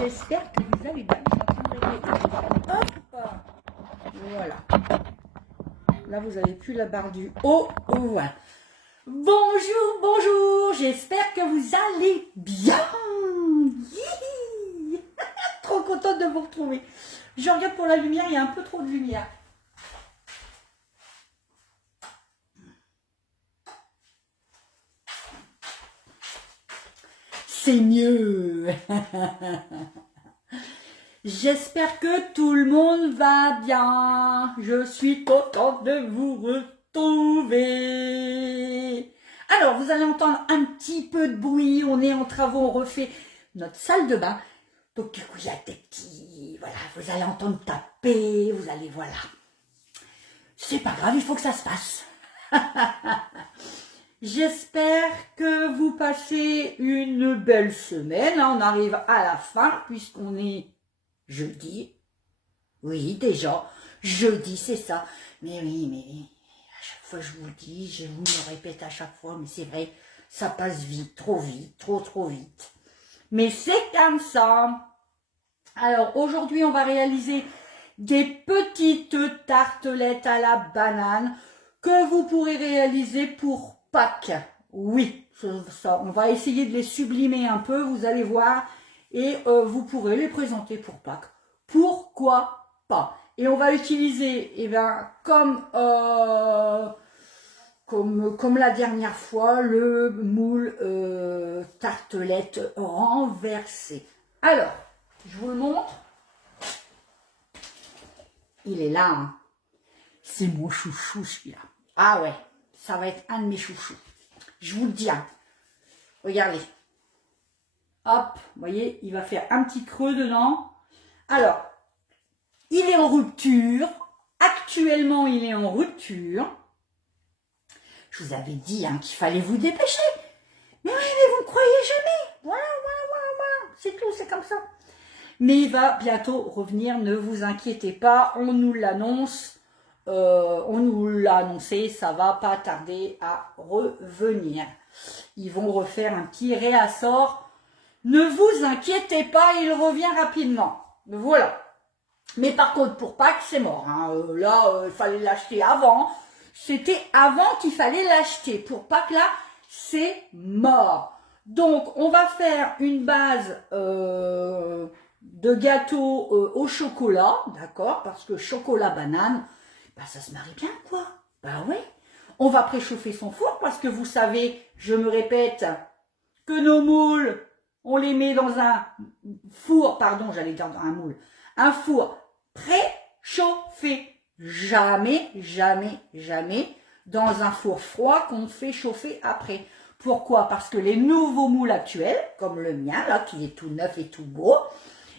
J'espère que vous allez bien. Je suis en train de régler le téléphone. Hop. Voilà. Là, vous avez plus la barre du haut. Voilà. Bonjour, bonjour. J'espère que vous allez bien. Hihi. Trop contente de vous retrouver. Je regarde pour la lumière. Il y a un peu trop de lumière. C'est mieux. J'espère que tout le monde va bien. Je suis contente de vous retrouver. Alors, vous allez entendre un petit peu de bruit. On est en travaux, on refait notre salle de bain. Donc, du coup, il y a des petits... Voilà, vous allez entendre taper. Vous allez, voilà. C'est pas grave, il faut que ça se passe. J'espère que vous passez une belle semaine. On arrive à la fin puisqu'on est jeudi. Oui, déjà, jeudi, c'est ça. Mais oui, à chaque fois je vous le dis, je vous le répète à chaque fois, mais c'est vrai, ça passe vite, trop vite. Mais c'est comme ça. Alors, aujourd'hui, on va réaliser des petites tartelettes à la banane que vous pourrez réaliser pour Pâques. Oui, ça, on va essayer de les sublimer un peu, vous allez voir, et vous pourrez les présenter pour Pâques. Pourquoi pas? Et on va utiliser, eh bien, comme la dernière fois, le moule tartelette renversé. Alors, je vous le montre. Il est là, hein. C'est mon chouchou celui-là. Ah ouais, ça va être un de mes chouchous. Je vous le dis, hein. Regardez. Hop, vous voyez, il va faire un petit creux dedans. Alors, il est en rupture. Actuellement, il est en rupture. Je vous avais dit hein, qu'il fallait vous dépêcher. Mais oui, mais vous ne croyez jamais. Voilà. C'est tout, c'est comme ça. Mais il va bientôt revenir, ne vous inquiétez pas. On nous l'annonce. On nous l'a annoncé, ça va pas tarder à revenir. Ils vont refaire un petit réassort. Ne vous inquiétez pas, il revient rapidement. Voilà. Mais par contre, pour Pâques, c'est mort. Hein. Là, il fallait l'acheter avant. C'était avant qu'il fallait l'acheter. Pour Pâques, là, c'est mort. Donc, on va faire une base de gâteau au chocolat, d'accord? Parce que chocolat banane, bah, ça se marie bien, quoi. Bah ouais. On va préchauffer son four parce que vous savez, je me répète, que nos moules, on les met dans un four, pardon, j'allais dire dans un moule, un four préchauffé. Jamais dans un four froid qu'on fait chauffer après. Pourquoi? Parce que les nouveaux moules actuels, comme le mien, là, qui est tout neuf et tout beau,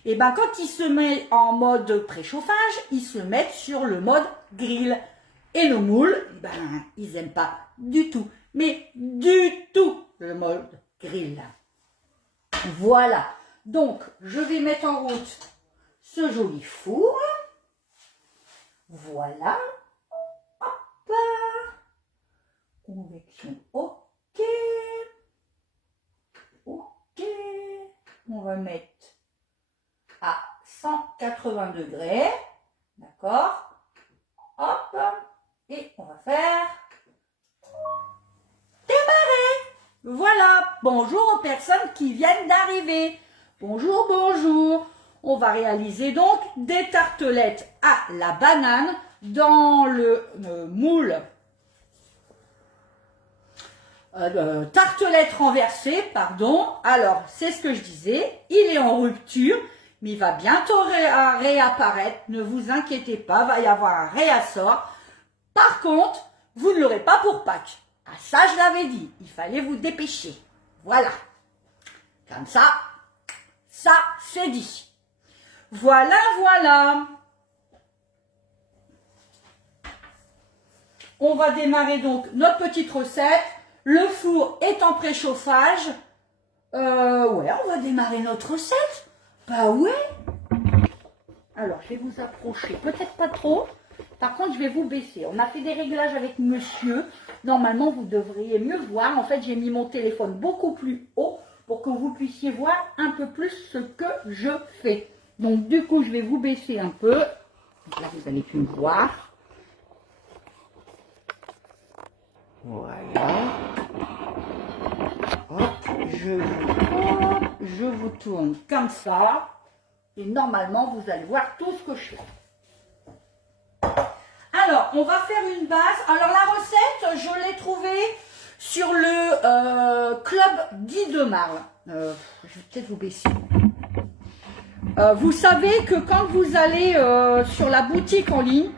et ben quand ils se mettent en mode préchauffage, ils se mettent sur le mode grill. Et nos moules, ben, ils n'aiment pas du tout, mais du tout le mode grill. Voilà. Donc, je vais mettre en route ce joli four. Voilà. Hop. Convection, ok. Ok. On va mettre à 180 degrés. D'accord. Hop. Et on va faire démarrer. Voilà. Bonjour aux personnes qui viennent d'arriver. Bonjour, bonjour. On va réaliser donc des tartelettes à la banane dans le moule tartelette renversée, pardon. Alors, c'est ce que je disais. Il est en rupture, mais il va bientôt réapparaître. Ne vous inquiétez pas, va y avoir un réassort. Par contre, vous ne l'aurez pas pour Pâques. Ah, ça, je l'avais dit. Il fallait vous dépêcher. Voilà. Comme ça, c'est dit. Voilà. On va démarrer donc notre petite recette. Le four est en préchauffage. Ouais, on va démarrer notre recette. Bah ouais. Alors, je vais vous approcher. Peut-être pas trop. Par contre, je vais vous baisser. On a fait des réglages avec monsieur. Normalement, vous devriez mieux voir. En fait, j'ai mis mon téléphone beaucoup plus haut pour que vous puissiez voir un peu plus ce que je fais. Donc du coup, je vais vous baisser un peu. Donc là, vous allez plus me voir. Voilà. Hop, je vous tourne comme ça. Et normalement, vous allez voir tout ce que je fais. Alors, on va faire une base. Alors, la recette, je l'ai trouvée sur le club Guy de Marle. Je vais peut-être vous baisser. Vous savez que quand vous allez sur la boutique en ligne,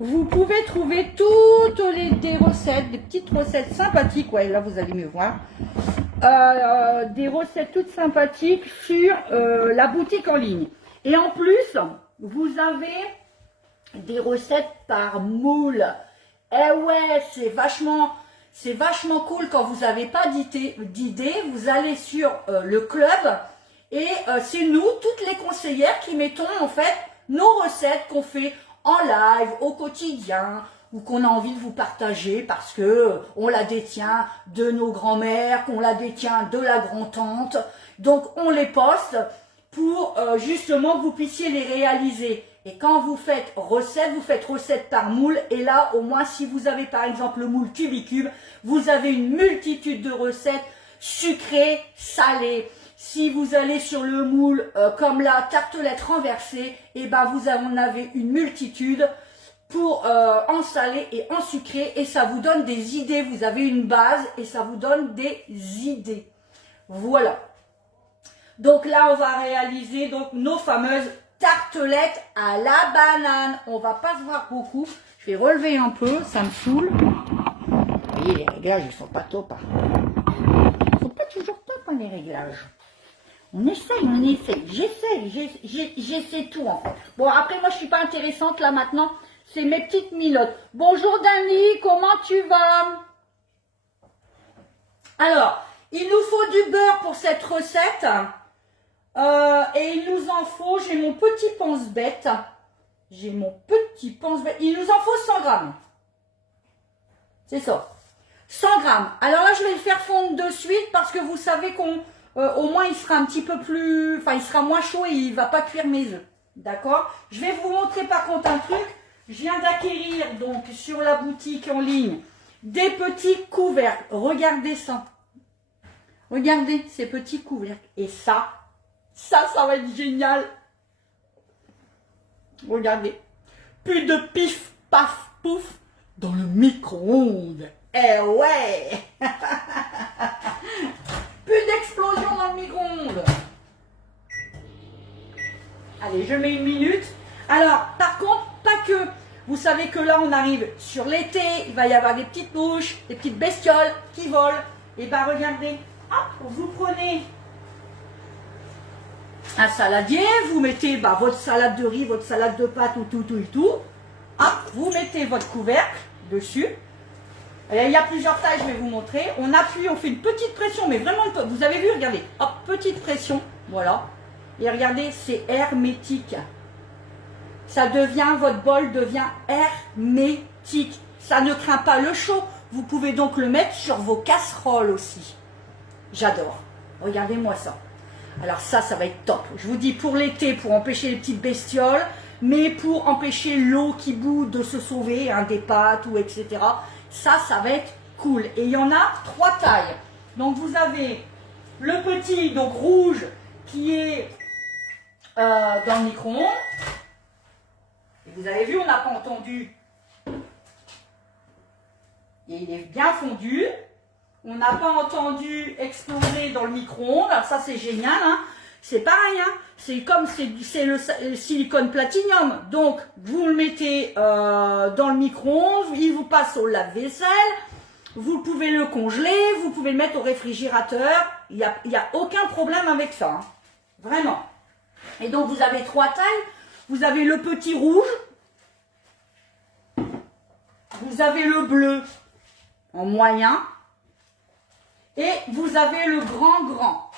vous pouvez trouver toutes des recettes, des petites recettes sympathiques. Ouais, là, vous allez mieux voir. Des recettes toutes sympathiques sur la boutique en ligne. Et en plus, vous avez des recettes par moule. Eh ouais, c'est vachement cool quand vous n'avez pas d'idée. Vous allez sur le club et c'est nous, toutes les conseillères, qui mettons en fait nos recettes qu'on fait en live, au quotidien, ou qu'on a envie de vous partager parce que on la détient de nos grands-mères, qu'on la détient de la grand-tante. Donc on les poste pour justement que vous puissiez les réaliser. Et quand vous faites recette par moule. Et là, au moins, si vous avez par exemple le moule Cubicube, vous avez une multitude de recettes sucrées, salées. Si vous allez sur le moule comme la tartelette renversée, et ben vous en avez une multitude pour en salé et en sucré. Et ça vous donne des idées. Vous avez une base et ça vous donne des idées. Voilà. Donc là, on va réaliser donc nos fameuses tartelettes à la banane. On va pas se voir beaucoup. Je vais relever un peu, ça me saoule. Vous voyez, les réglages, ils sont pas top. Ils sont pas toujours top, hein, les réglages. On essaye. J'essaie tout en fait. Bon, après, moi, je suis pas intéressante là maintenant. C'est mes petites milottes. Bonjour Dani, comment tu vas? Alors, il nous faut du beurre pour cette recette. Et il nous en faut, j'ai mon petit pense-bête. Il nous en faut 100 grammes. C'est ça. 100 grammes. Alors là, je vais le faire fondre de suite parce que vous savez qu'on, au moins, il sera un petit peu plus, enfin, il sera moins chaud et il va pas cuire mes œufs. D'accord? Je vais vous montrer par contre un truc. Je viens d'acquérir donc sur la boutique en ligne des petits couvercles. Regardez ça. Regardez ces petits couvercles. Et ça va être génial. Regardez. Plus de pif, paf, pouf dans le micro-ondes. Eh ouais. Plus d'explosion dans le micro-ondes. Allez, je mets 1 minute. Alors, par contre, pas que. Vous savez que là, on arrive sur l'été. Il va y avoir des petites mouches, des petites bestioles qui volent. Et ben, regardez. Hop, vous prenez un saladier, vous mettez votre salade de riz, votre salade de pâtes ou tout. Hop, vous mettez votre couvercle dessus. Et il y a plusieurs tailles, je vais vous montrer. On appuie, on fait une petite pression, mais vraiment, vous avez vu, regardez. Hop, petite pression, voilà. Et regardez, c'est hermétique. Ça devient, votre bol devient hermétique. Ça ne craint pas le chaud. Vous pouvez donc le mettre sur vos casseroles aussi. J'adore. Regardez-moi ça. Alors ça va être top. Je vous dis pour l'été, pour empêcher les petites bestioles, mais pour empêcher l'eau qui bout de se sauver, hein, des pâtes ou etc. Ça va être cool. Et il y en a 3 tailles. Donc vous avez le petit, donc rouge, qui est dans le micro-ondes. Et vous avez vu, on n'a pas entendu. Et il est bien fondu. On n'a pas entendu exploser dans le micro-ondes. Alors ça, c'est génial. Hein. C'est pareil. Hein. C'est comme c'est le silicone platinium. Donc, vous le mettez dans le micro-ondes. Il vous passe au lave-vaisselle. Vous pouvez le congeler. Vous pouvez le mettre au réfrigérateur. Il y a aucun problème avec ça. Hein. Vraiment. Et donc, vous avez 3 tailles. Vous avez le petit rouge. Vous avez le bleu en moyen. Et vous avez le grand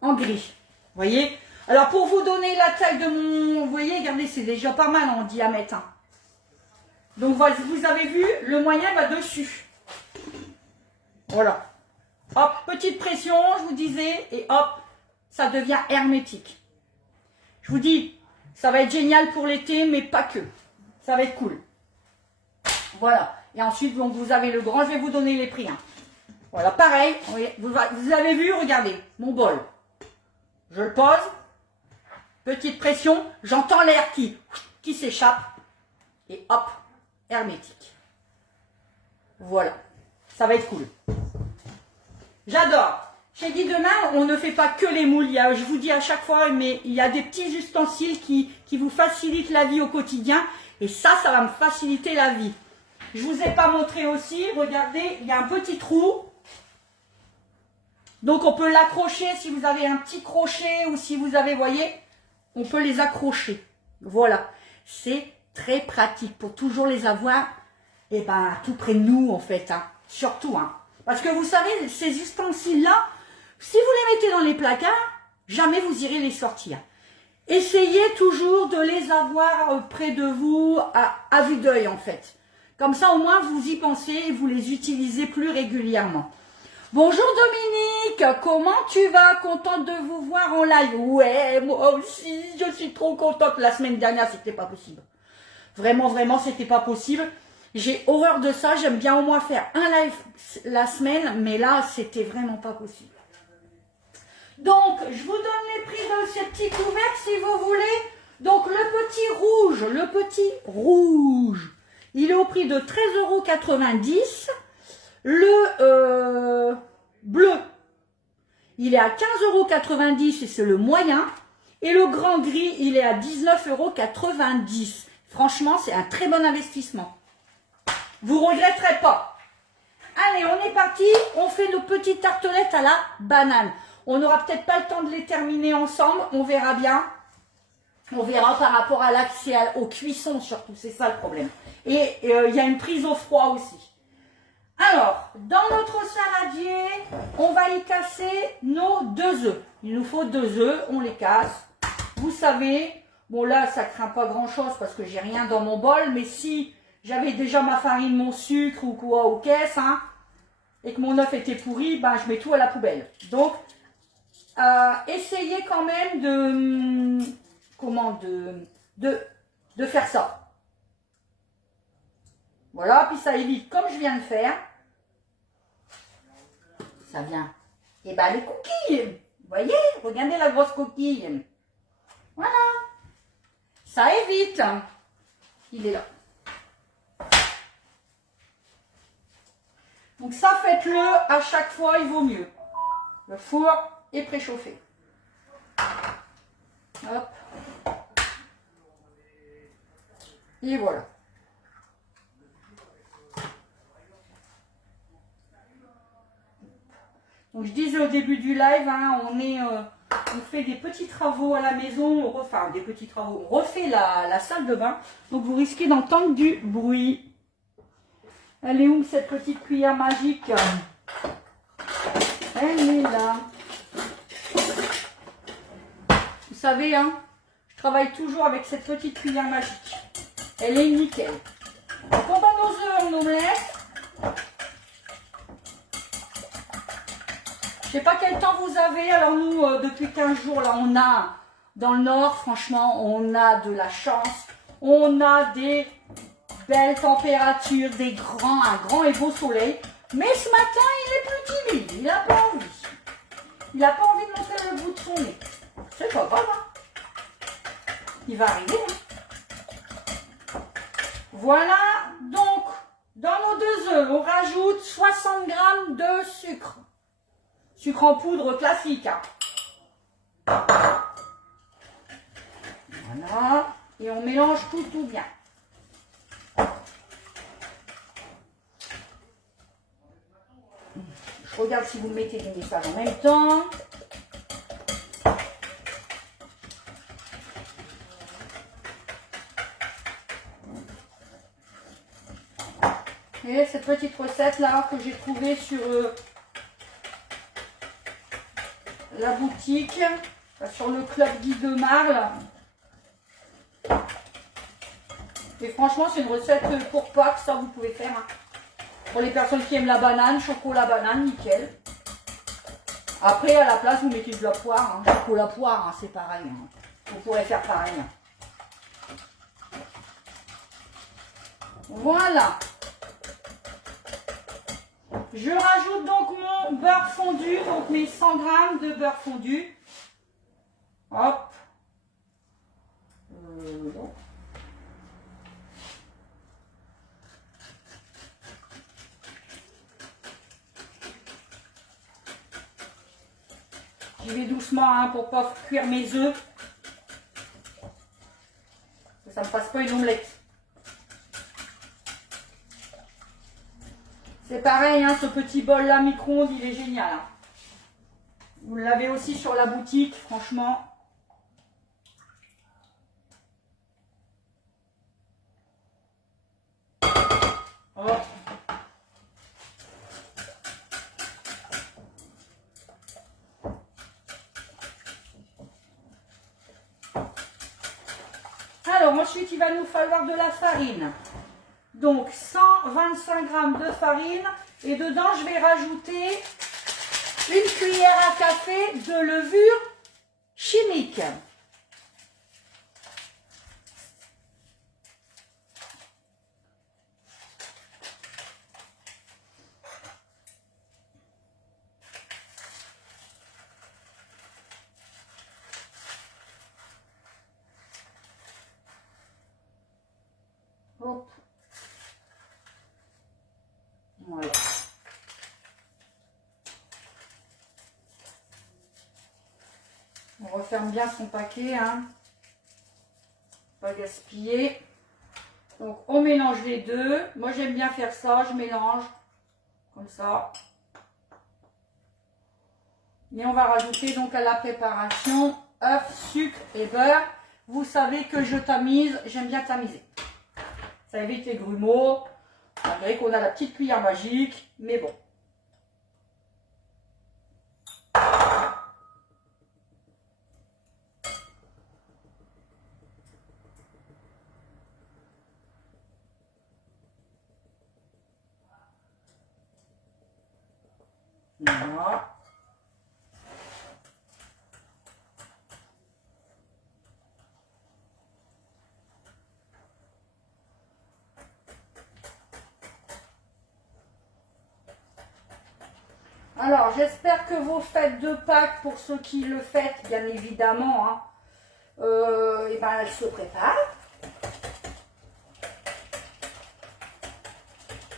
en gris. Vous voyez? Alors, pour vous donner la taille de mon... Vous voyez, regardez, c'est déjà pas mal en diamètre. Hein. Donc, vous avez vu, le moyen va dessus. Voilà. hop, petite pression, je vous disais, et hop, ça devient hermétique. Je vous dis, ça va être génial pour l'été, mais pas que. Ça va être cool. Voilà. Et ensuite, donc, vous avez le grand, je vais vous donner les prix. Hein. Voilà, pareil, vous avez vu, regardez, mon bol. Je le pose, petite pression, j'entends l'air qui s'échappe, et hop, hermétique. Voilà, ça va être cool. J'adore. J'ai dit demain, on ne fait pas que les moules, je vous dis à chaque fois, mais il y a des petits ustensiles qui vous facilitent la vie au quotidien, et ça va me faciliter la vie. Je vous ai pas montré aussi, regardez, il y a un petit trou. Donc on peut l'accrocher si vous avez un petit crochet ou si vous avez, voyez, on peut les accrocher. Voilà, c'est très pratique pour toujours les avoir, et ben tout près de nous en fait, hein. Surtout, hein. Parce que vous savez, ces ustensiles-là, si vous les mettez dans les placards, jamais vous irez les sortir. Essayez toujours de les avoir près de vous, à vue d'œil en fait. Comme ça, au moins, vous y pensez et vous les utilisez plus régulièrement. Bonjour Dominique, comment tu vas? Contente de vous voir en live. Ouais, moi aussi, je suis trop contente. La semaine dernière, c'était pas possible. Vraiment, vraiment, c'était pas possible. J'ai horreur de ça. J'aime bien au moins faire un live la semaine, mais là, c'était vraiment pas possible. Donc, je vous donne les prix de ces petits couverts si vous voulez. Donc, le petit rouge, il est au prix de 13,90 €. Le bleu, il est à 15,90 € et c'est le moyen. Et le grand gris, il est à 19,90 €. Franchement, c'est un très bon investissement. Vous ne regretterez pas. Allez, on est parti. On fait nos petites tartelettes à la banane. On n'aura peut-être pas le temps de les terminer ensemble. On verra bien. On verra par rapport à l'accès aux cuissons surtout. C'est ça le problème. Et il y a une prise au froid aussi. Alors, dans notre saladier, on va y casser nos 2 œufs. Il nous faut 2 œufs, on les casse. Vous savez, bon là, ça craint pas grand-chose parce que j'ai rien dans mon bol, mais si j'avais déjà ma farine, mon sucre ou quoi aux caisses, hein, et que mon œuf était pourri, ben je mets tout à la poubelle. Donc, essayez quand même de faire ça. Voilà, puis ça évite, comme je viens de faire, ça vient, et ben les coquilles, vous voyez, regardez la grosse coquille, voilà, ça évite, il est là. Donc ça, faites-le à chaque fois, il vaut mieux. Le four est préchauffé. Hop. Et voilà. Donc je disais au début du live, hein, on fait des petits travaux à la maison, enfin des petits travaux, on refait la salle de bain, donc vous risquez d'entendre du bruit. Elle est où cette petite cuillère magique? Elle est là. Vous savez, hein, je travaille toujours avec cette petite cuillère magique. Elle est nickel. Donc on va nos œufs en omelette. Je sais pas quel temps vous avez. Alors nous, depuis 15 jours, là, on a, dans le nord, franchement, on a de la chance. On a des belles températures, un grand et beau soleil. Mais ce matin, il est plus timide. Il n'a pas envie. Il n'a pas envie de montrer le bout de son nez. C'est pas grave, hein. Il va arriver, hein. Voilà. Donc, dans nos 2 œufs, on rajoute 60 g de sucre. Sucre en poudre classique, hein. Voilà. Et on mélange tout bien. Je regarde si vous mettez des messages en même temps. Et cette petite recette là que j'ai trouvée sur la boutique, sur le club Guy de Marle. Et franchement, c'est une recette pour Pâques, ça vous pouvez faire. Hein. Pour les personnes qui aiment la banane, chocolat banane, nickel. Après, à la place, vous mettez de la poire. Hein. Pour la poire, hein, c'est pareil. Hein. Vous pourrez faire pareil. Voilà. Je rajoute donc mon beurre fondu, donc mes 100 g de beurre fondu. Hop. J'y vais doucement hein, pour ne pas cuire mes œufs. Ça ne me fasse pas une omelette. C'est pareil, hein, ce petit bol là micro-ondes, il est génial. Hein. Vous l'avez aussi sur la boutique, franchement. Oh. Alors ensuite, il va nous falloir de la farine. Donc 125 g de farine et dedans je vais rajouter une cuillère à café de levure chimique. Hop. Voilà. On referme bien son paquet, hein. Pas gaspiller. Donc on mélange les deux. Moi j'aime bien faire ça, je mélange comme ça. Et on va rajouter donc à la préparation œufs, sucre et beurre. Vous savez que je tamise, j'aime bien tamiser. Ça évite les grumeaux. Malgré qu'on a la petite cuillère magique, mais bon. Voilà. Alors, j'espère que vos fêtes de Pâques, pour ceux qui le fêtent, bien évidemment, hein, et ben, elles se préparent.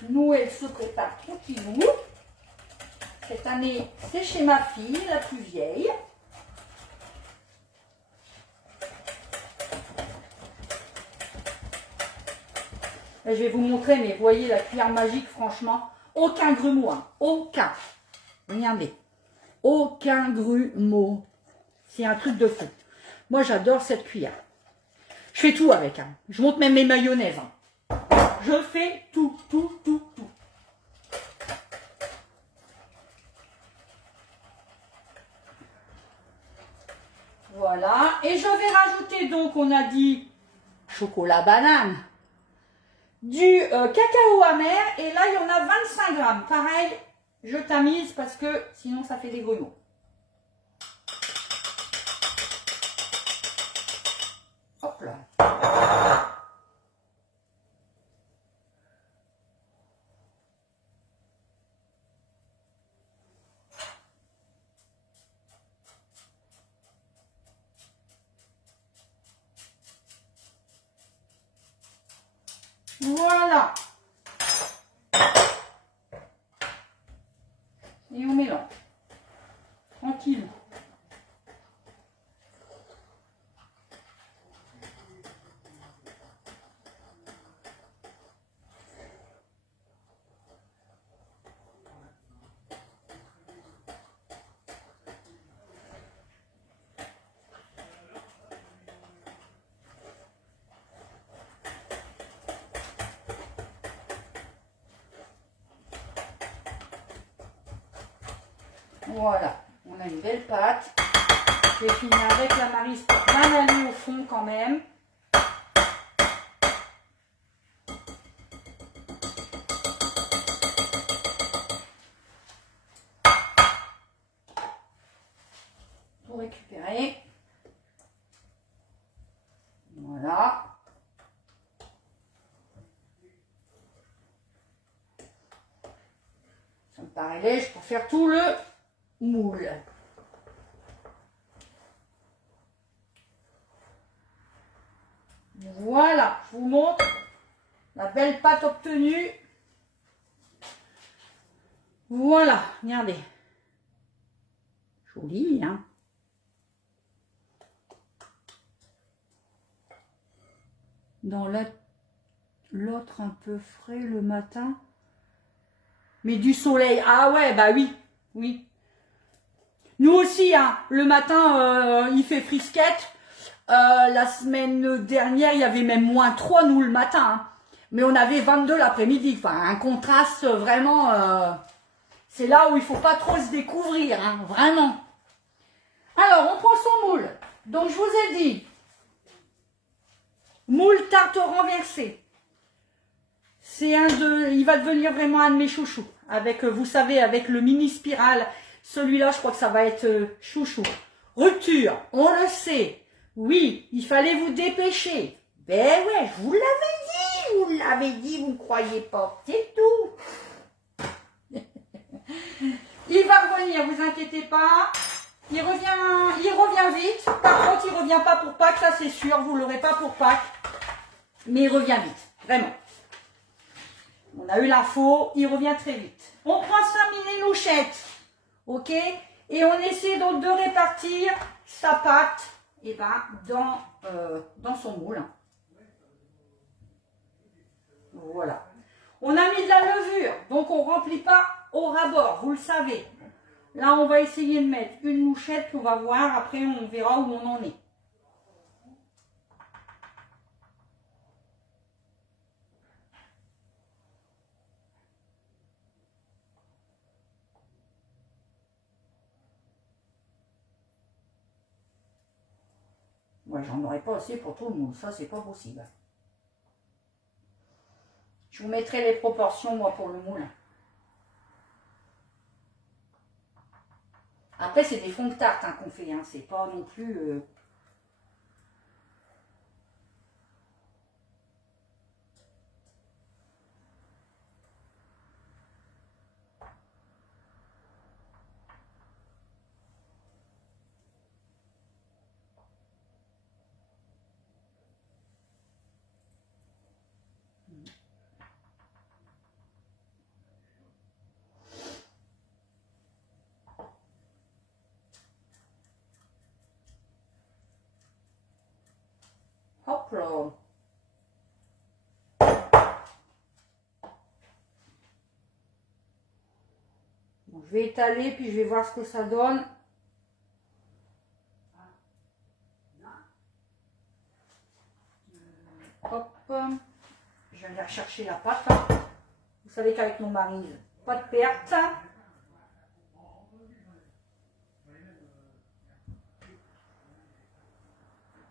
Nous, elles se préparent tranquillou. Cette année, c'est chez ma fille, la plus vieille. Et je vais vous montrer, mais vous voyez la cuillère magique, franchement, aucun grumeau, hein, aucun. Regardez, aucun grumeau. C'est un truc de fou. Moi, j'adore cette cuillère. Je fais tout avec. Hein. Je monte même mes mayonnaises. Hein. Je fais tout, tout, tout, tout. Voilà. Et je vais rajouter, donc, on a dit chocolat banane, du cacao amer. Et là, il y en a 25 grammes. Pareil, je tamise parce que sinon, ça fait des grumeaux. Hop là. Voilà. Et on mélange. Tranquille. Voilà, on a une belle pâte. Je vais finir avec la maryse pour bien aller au fond quand même. récupérer. Voilà. Ça me paraît léger pour faire tout le moule. Voilà, je vous montre la belle pâte obtenue. Voilà, regardez. Joli, hein? Dans l'autre un peu frais le matin. Mais du soleil. Ah ouais, bah oui. Oui. Nous aussi, hein, le matin, il fait frisquette. La semaine dernière, il y avait même -3, nous, le matin. Hein. Mais on avait 22 l'après-midi. Enfin, un contraste vraiment... c'est là où il ne faut pas trop se découvrir, hein, vraiment. Alors, on prend son moule. Donc, je vous ai dit, moule tarte renversée. C'est il va devenir vraiment un de mes chouchous. Avec, vous savez, avec le mini spirale. Celui-là, je crois que ça va être chouchou. Rupture, on le sait. Oui, il fallait vous dépêcher. Ben ouais, je vous l'avais dit, vous ne croyez pas. C'est tout. Il va revenir, vous inquiétez pas. Il revient vite. Par contre, il ne revient pas pour Pâques, ça c'est sûr. Vous ne l'aurez pas pour Pâques. Mais il revient vite, vraiment. On a eu l'info, il revient très vite. On prend 5 mini louchettes, ok? Et on essaie donc de répartir sa pâte dans son moule. Voilà. On a mis de la levure, donc on ne remplit pas au ras-bord, vous le savez. Là, on va essayer de mettre une louchette, puis on va voir, après on verra où on en est. Moi, j'en aurais pas assez pour tout le monde, ça c'est pas possible. Je vous mettrai les proportions, moi, pour le moule. Après, c'est des fonds de tarte hein, qu'on fait, hein. C'est pas non plus... Hop là. Donc, je vais étaler, puis je vais voir ce que ça donne. Hop. Je vais aller rechercher la pâte. Vous savez qu'avec mon mari, pas de perte.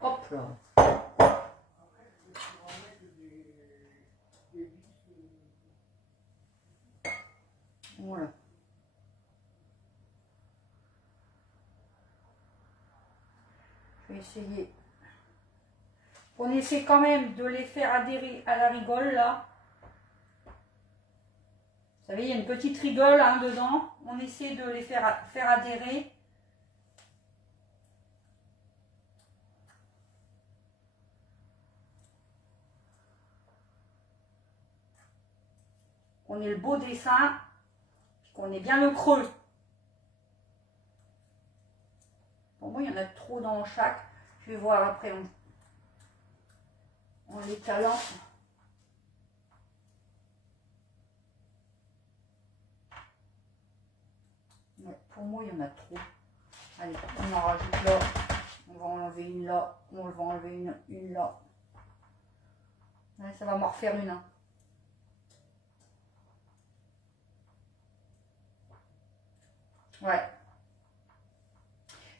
Hop là. Voilà. Je vais essayer. On essaie quand même de les faire adhérer à la rigole là. Vous savez, il y a une petite rigole hein, dedans. On essaie de les faire adhérer. On ait le beau dessin. Qu'on ait bien le creux. Pour moi, il y en a trop dans chaque. Je vais voir après en l'étalant. Ouais, pour moi, il y en a trop. Allez, on en rajoute là. On va enlever une là. On va enlever une là. Ouais, ça va m'en refaire une. Hein. Ouais.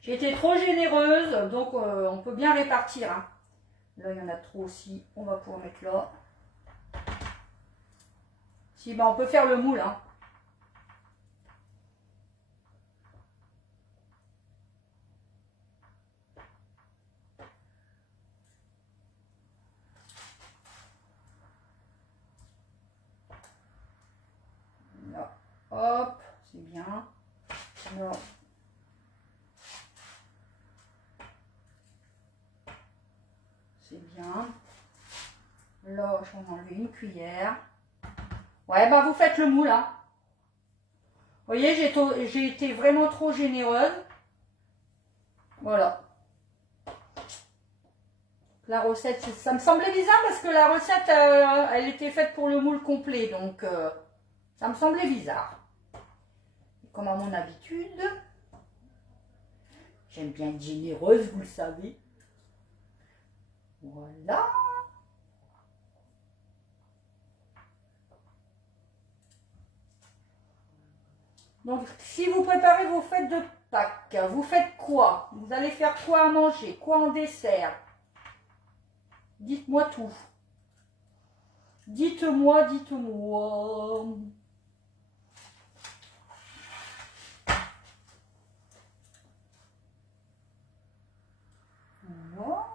J'ai été trop généreuse, donc on peut bien répartir. Hein. Là, il y en a trop aussi. On va pouvoir mettre là. Si, ben, on peut faire le moule. Hein. c'est bien. Alors, c'est bien. Là, j'en enlève une cuillère. Ouais, bah vous faites le moule, hein. Vous voyez, j'ai été vraiment trop généreuse. Voilà. La recette, ça me semblait bizarre parce que la recette, elle était faite pour le moule complet. Donc, ça me semblait bizarre. Comme à mon habitude. J'aime bien être généreuse, vous le savez. Voilà. Donc, si vous préparez vos fêtes de Pâques, vous faites quoi? Vous allez faire quoi à manger? Quoi en dessert? Dites-moi tout. Dites-moi, dites-moi. Voilà.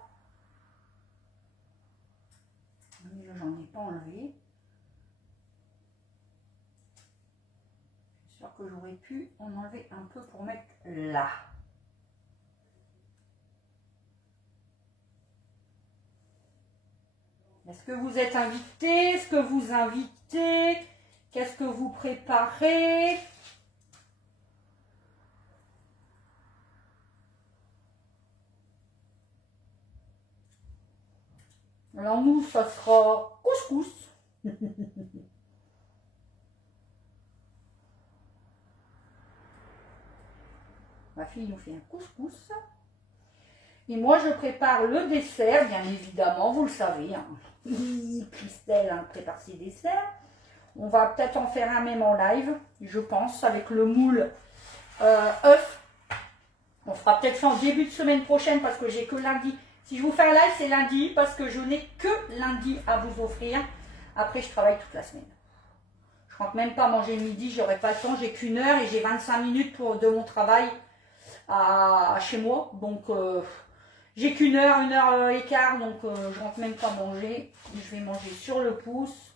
J'en ai pas enlevé. Je suis sûre que j'aurais pu en enlever un peu pour mettre là. Est-ce que vous êtes invité? Est-ce que vous invitez? Qu'est-ce que vous préparez? Alors nous, ça sera couscous. Ma fille nous fait un couscous. Et moi, je prépare le dessert, bien évidemment, vous le savez. Hein. Christelle hein, prépare ses desserts. On va peut-être en faire un même en live, je pense, avec le moule œuf. On fera peut-être ça en début de semaine prochaine parce que j'ai que lundi. Si je vous fais un live, c'est lundi parce que je n'ai que lundi à vous offrir. Après, je travaille toute la semaine. Je rentre même pas manger le midi, j'aurai pas le temps. J'ai qu'une heure et j'ai 25 minutes de mon travail chez moi. Donc, j'ai qu'une heure et quart. Donc, je rentre même pas manger. Je vais manger sur le pouce.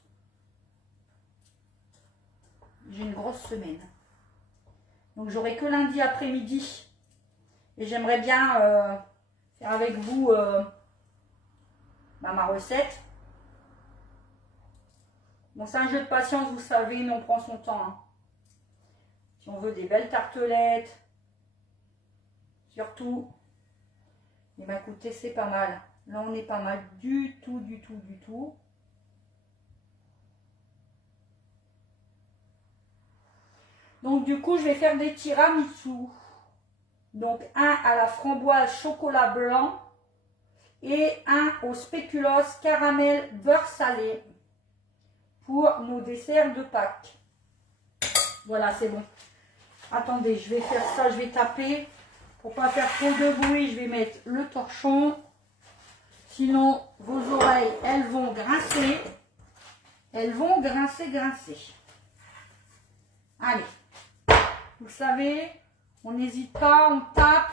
J'ai une grosse semaine. Donc, j'aurai que lundi après-midi. Et j'aimerais bien faire avec vous ma recette. Bon, c'est un jeu de patience, vous savez, mais on prend son temps. Hein. Si on veut des belles tartelettes, surtout, eh bien, écoutez, c'est pas mal. Là, on n'est pas mal du tout, du tout, du tout. Donc, du coup, je vais faire des tiramisu. Donc, un à la framboise chocolat blanc et un au spéculoos caramel beurre salé pour nos desserts de Pâques. Voilà, c'est bon. Attendez, je vais faire ça, je vais taper. Pour pas faire trop de bruit, je vais mettre le torchon. Sinon, vos oreilles, elles vont grincer. Elles vont grincer, grincer. Allez. Vous savez, on n'hésite pas, on tape.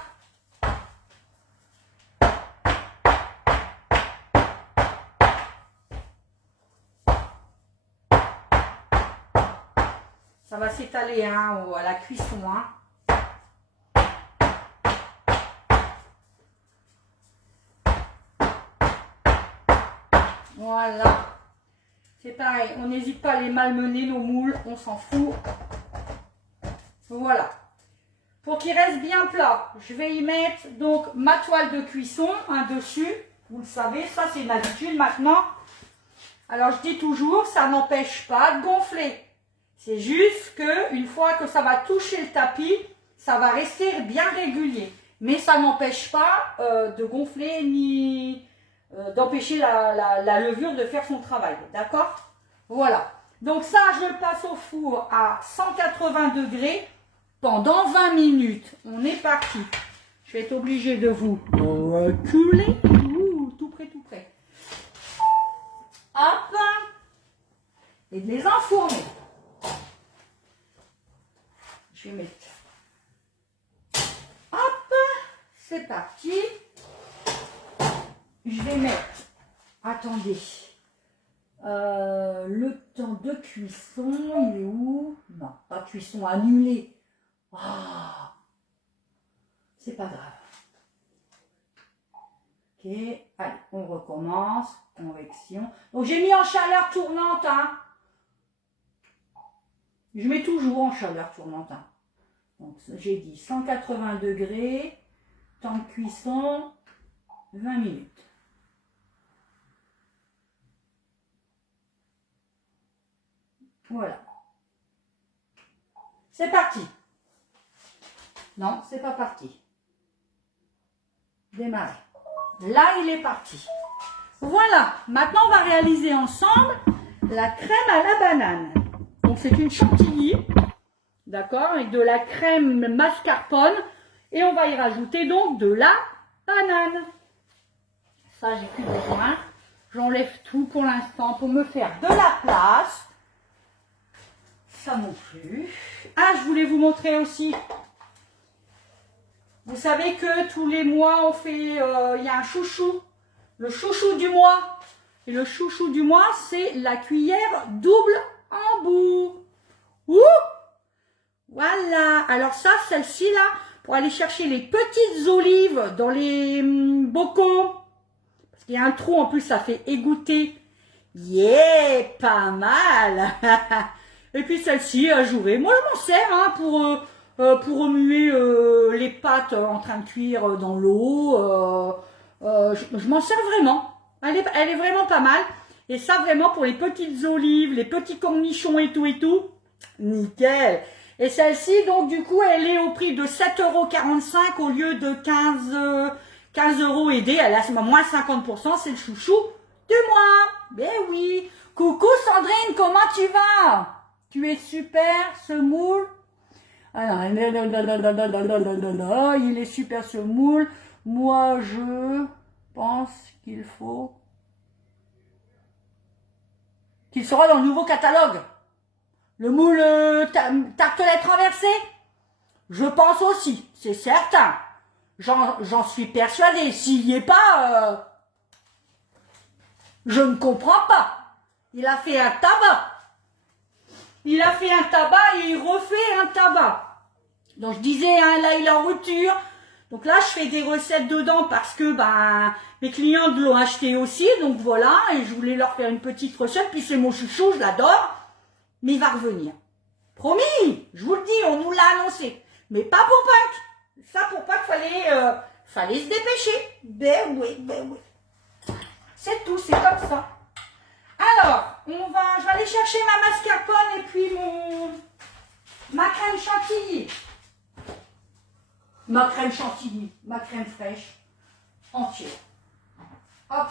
Ça va s'étaler hein, à la cuisson. Hein. Voilà. C'est pareil, on n'hésite pas à les malmener, nos moules, on s'en fout. Voilà. Pour qu'il reste bien plat, je vais y mettre donc ma toile de cuisson, dessus. Vous le savez, ça c'est une habitude maintenant. Alors je dis toujours, ça n'empêche pas de gonfler. C'est juste que une fois que ça va toucher le tapis, ça va rester bien régulier. Mais ça n'empêche pas de gonfler ni d'empêcher la levure de faire son travail. D'accord? Voilà. Donc ça, je le passe au four à 180 degrés pendant 20 minutes. On est parti. Je vais être obligée de vous reculer. Tout près, tout près. Hop. Et de les enfourner. Je vais mettre. Hop. C'est parti. Je vais mettre. Attendez. Le temps de cuisson, il est où? Non, pas cuisson, annulé. Ah, c'est pas grave. Ok, allez, on recommence. Convection. Donc j'ai mis en chaleur tournante. Hein. Je mets toujours en chaleur tournante. Hein. Donc j'ai dit 180 degrés. Temps de cuisson, 20 minutes. Voilà. C'est parti. Non, c'est pas parti. Démarrer. Là, il est parti. Voilà. Maintenant, on va réaliser ensemble la crème à la banane. Donc, c'est une chantilly, d'accord, avec de la crème mascarpone. Et on va y rajouter donc de la banane. Ça, j'ai plus besoin. J'enlève tout pour l'instant pour me faire de la place. Ça non plus. Ah, je voulais vous montrer aussi. Vous savez que tous les mois, on fait, il y a un chouchou. Le chouchou du mois. Et le chouchou du mois, c'est la cuillère double embout. Ouh! Voilà. Alors ça, celle-ci là, pour aller chercher les petites olives dans les bocaux. Parce qu'il y a un trou, en plus, ça fait égoutter. Yeah! Pas mal. Et puis celle-ci, à jouer. Moi, je m'en sers hein, pour remuer les pâtes en train de cuire dans l'eau. Je m'en sers vraiment. Elle est vraiment pas mal. Et ça, vraiment, pour les petites olives, les petits cornichons et tout. Nickel. Et celle-ci, donc, du coup, elle est au prix de 7,45 € au lieu de 15 € aidé. Elle a moins 50%. C'est le chouchou du mois. Ben oui. Coucou Sandrine, comment tu vas? Tu es super, ce moule. Alors, il est super ce moule. Moi, je pense qu'il faut qu'il sera dans le nouveau catalogue. Le moule tartelette renversée, je pense aussi, c'est certain. J'en suis persuadée. S'il n'y est pas, je ne comprends pas. Il a fait un tabac. Il a fait un tabac et il refait un tabac. Donc je disais, hein, là il est en rupture. Donc là je fais des recettes dedans parce que mes clients l'ont acheté aussi. Donc voilà, et je voulais leur faire une petite recette. Puis c'est mon chouchou, je l'adore. Mais il va revenir. Promis, je vous le dis, on nous l'a annoncé. Mais pas pour Pâques. Ça pour Pâques, fallait se dépêcher. Ben oui. C'est tout, c'est comme ça. Alors, je vais aller chercher ma mascarpone et puis ma crème chantilly. Ma crème chantilly, ma crème fraîche, entière. Hop.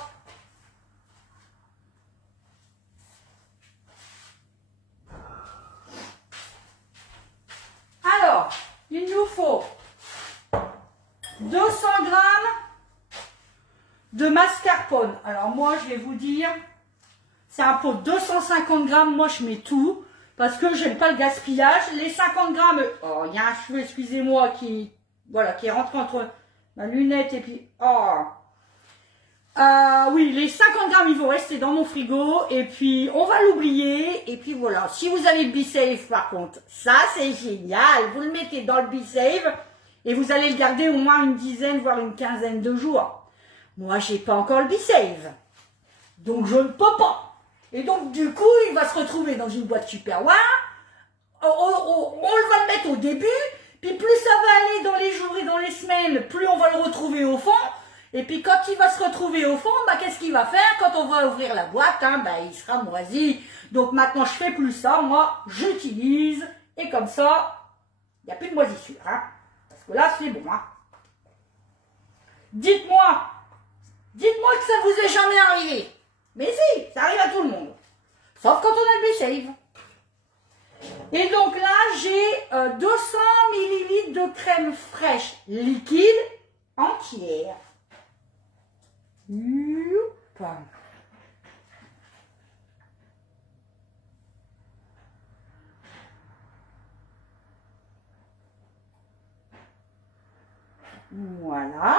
Alors, il nous faut 200 g de mascarpone. Alors moi, je vais vous dire, c'est un pot de 250 g. Moi, je mets tout parce que j'aime pas le gaspillage. Les 50 g, oh, il y a un cheveu, excusez-moi, qui est rentré entre ma lunette et puis, oui, les 50 g, ils vont rester dans mon frigo et puis on va l'oublier. Et puis voilà, si vous avez le B-Save par contre, ça c'est génial. Vous le mettez dans le B-Save et vous allez le garder au moins une dizaine, voire une quinzaine de jours. Moi, j'ai pas encore le B-Save, donc je ne peux pas. Et donc, du coup, il va se retrouver dans une boîte Tupperware. On va le mettre au début, puis plus ça va aller dans les jours et dans les semaines, plus on va le retrouver au fond. Et puis, quand il va se retrouver au fond, qu'est-ce qu'il va faire? Quand on va ouvrir la boîte, il sera moisi. Donc, maintenant, je fais plus ça. Moi, j'utilise. Et comme ça, il n'y a plus de moisissure. Hein, parce que là, c'est bon. Hein. Dites-moi que ça vous est jamais arrivé. Mais si, ça arrive à tout le monde. Sauf quand on a le B-Save. Et donc là, j'ai 200 ml de crème fraîche liquide entière. Youpa. Voilà.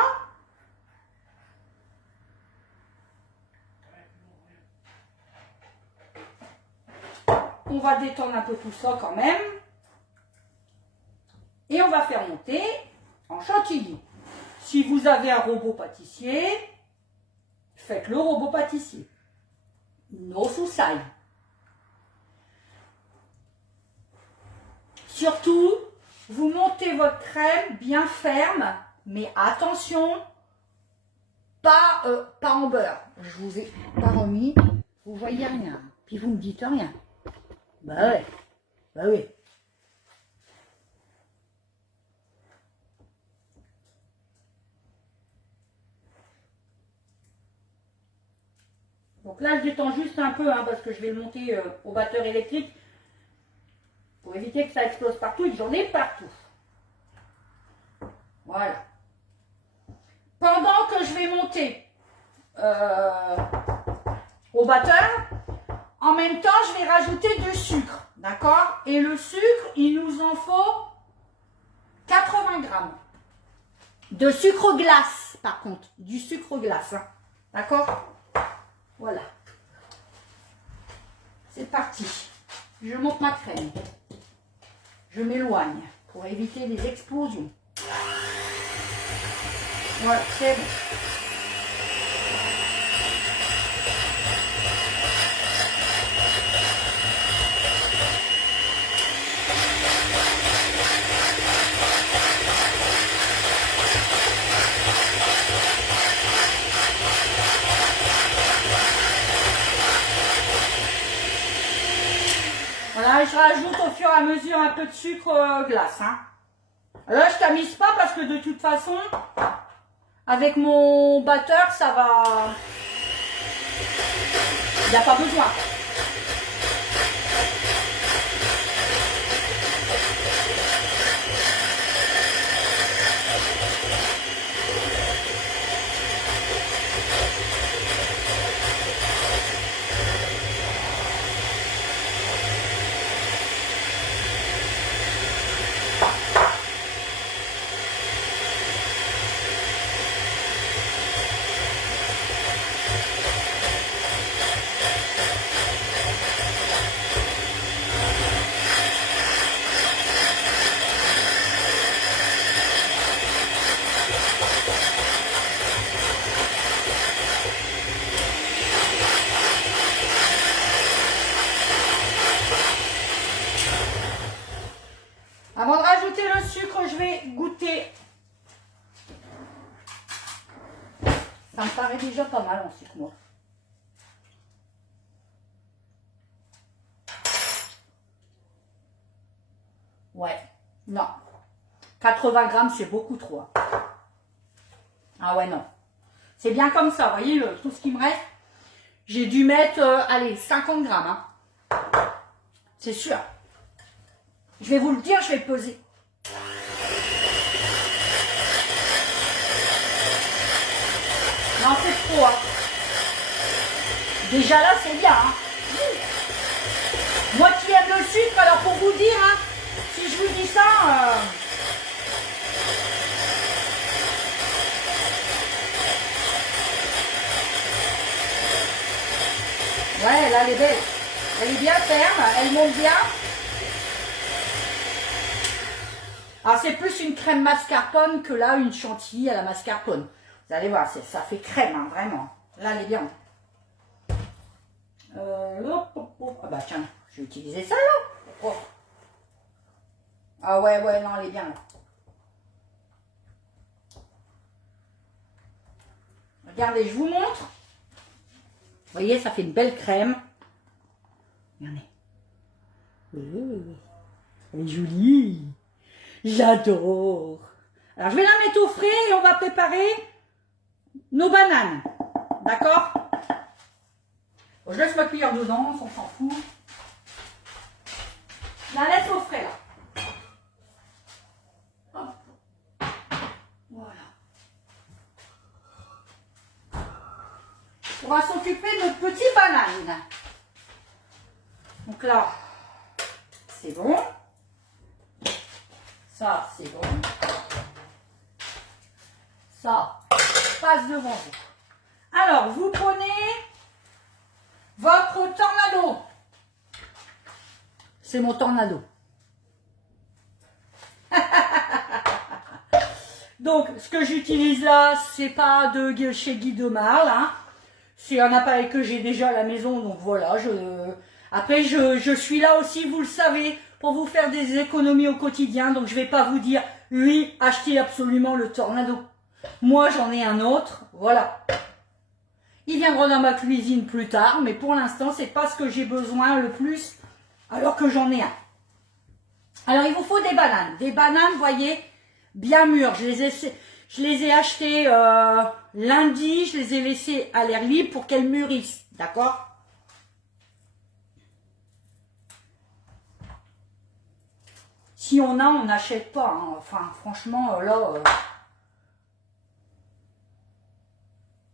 on va détendre un peu tout ça quand même. Et on va faire monter en chantilly. Si vous avez un robot pâtissier, faites le robot pâtissier. No suicide. Surtout, vous montez votre crème bien ferme, mais attention, pas en beurre. Je vous ai pas remis, vous voyez rien. Puis vous ne me dites rien. Bah ouais, bah oui. Donc là, je détends juste un peu, hein, parce que je vais le monter au batteur électrique pour éviter que ça explose partout et que j'en ai partout. Voilà. Pendant que je vais monter au batteur, en même temps, je vais rajouter du sucre, d'accord? Et le sucre, il nous en faut 80 grammes. De sucre glace, par contre, du sucre glace, hein, d'accord? Voilà. C'est parti. Je monte ma crème. Je m'éloigne pour éviter les explosions. Voilà, c'est bon. Voilà, je rajoute au fur et à mesure un peu de sucre glace. Hein. Là, je tamise pas parce que de toute façon, avec mon batteur, ça va... Il n'y a pas besoin. Avant de rajouter le sucre, je vais goûter. Ça me paraît déjà pas mal en sucre, moi. Ouais, non. 80 grammes, c'est beaucoup trop. Hein. Ah ouais, non. C'est bien comme ça, vous voyez, tout ce qui me reste. J'ai dû mettre, allez, 50 grammes. Hein. C'est sûr. Je vais vous le dire, je vais peser. Non, c'est trop. Hein. Déjà là, c'est bien. Hein. Moi qui aime le sucre, alors pour vous dire, hein, si je vous dis ça... Ouais, là, elle est belle. Elle est bien ferme, elle monte bien. Alors, c'est plus une crème mascarpone que là, une chantilly à la mascarpone. Vous allez voir, ça fait crème, hein, vraiment. Là, elle est bien. Ah bah tiens, je vais utiliser ça là. Oh. Ah ouais, non, elle est bien là. Regardez, je vous montre. Vous voyez, ça fait une belle crème. Regardez. Elle est jolie. J'adore. Alors, je vais la mettre au frais et on va préparer nos bananes. D'accord? Bon, je laisse ma cuillère dedans, on s'en fout. Je la laisse au frais, là. Hop. Voilà. On va s'occuper de notre petite banane. Donc là, c'est bon. Ça, c'est bon. Ça passe devant vous. Alors, vous prenez votre tornado. C'est mon tornado. Donc, ce que j'utilise là, c'est pas de chez Guy de Marle, hein. C'est un appareil que j'ai déjà à la maison, donc voilà. Après, je suis là aussi, vous le savez, pour vous faire des économies au quotidien. Donc, je vais pas vous dire, oui, achetez absolument le tornado. Moi, j'en ai un autre, voilà. Il viendra dans ma cuisine plus tard, mais pour l'instant, c'est pas ce que j'ai besoin le plus, alors que j'en ai un. Alors, il vous faut des bananes. Des bananes, vous voyez, bien mûres. Je les ai achetées lundi, je les ai laissées à l'air libre pour qu'elles mûrissent, d'accord? Si on a, on n'achète pas, hein. Enfin, franchement, là...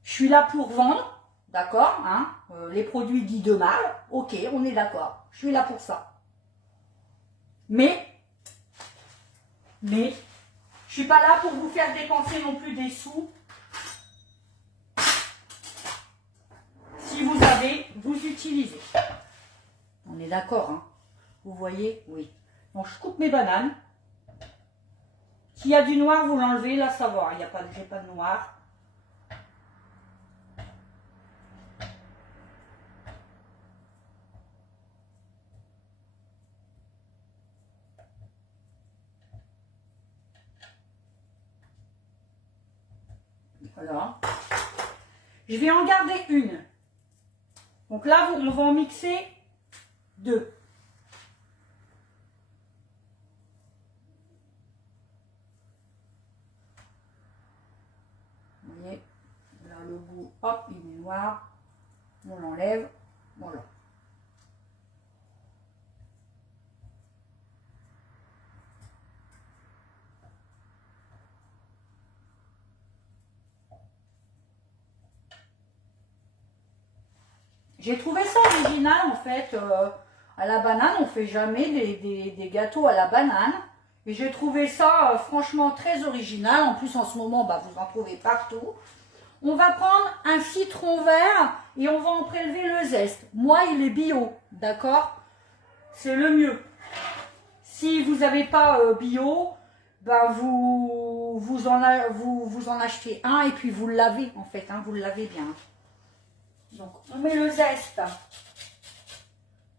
je suis là pour vendre, d'accord, hein, les produits dits de mal, ok, on est d'accord, je suis là pour ça. Mais, je suis pas là pour vous faire dépenser non plus des sous. Si vous avez, vous utilisez. On est d'accord, hein, vous voyez, oui. Donc je coupe mes bananes. S'il y a du noir, vous l'enlevez, là ça va, il n'y a pas, j'ai pas de noir. Voilà. Je vais en garder une. Donc là, on va en mixer deux. Vous voyez, là le bout, hop, il est noir. On l'enlève. Voilà. J'ai trouvé ça original en fait, à la banane, on fait jamais des gâteaux à la banane. Et j'ai trouvé ça franchement très original, en plus en ce moment bah, vous en trouvez partout. On va prendre un citron vert et on va en prélever le zeste. Moi il est bio, d'accord? C'est le mieux. Si vous n'avez pas bio, bah, vous en achetez un et puis vous le lavez en fait, hein, vous le lavez bien. Donc, on met le zeste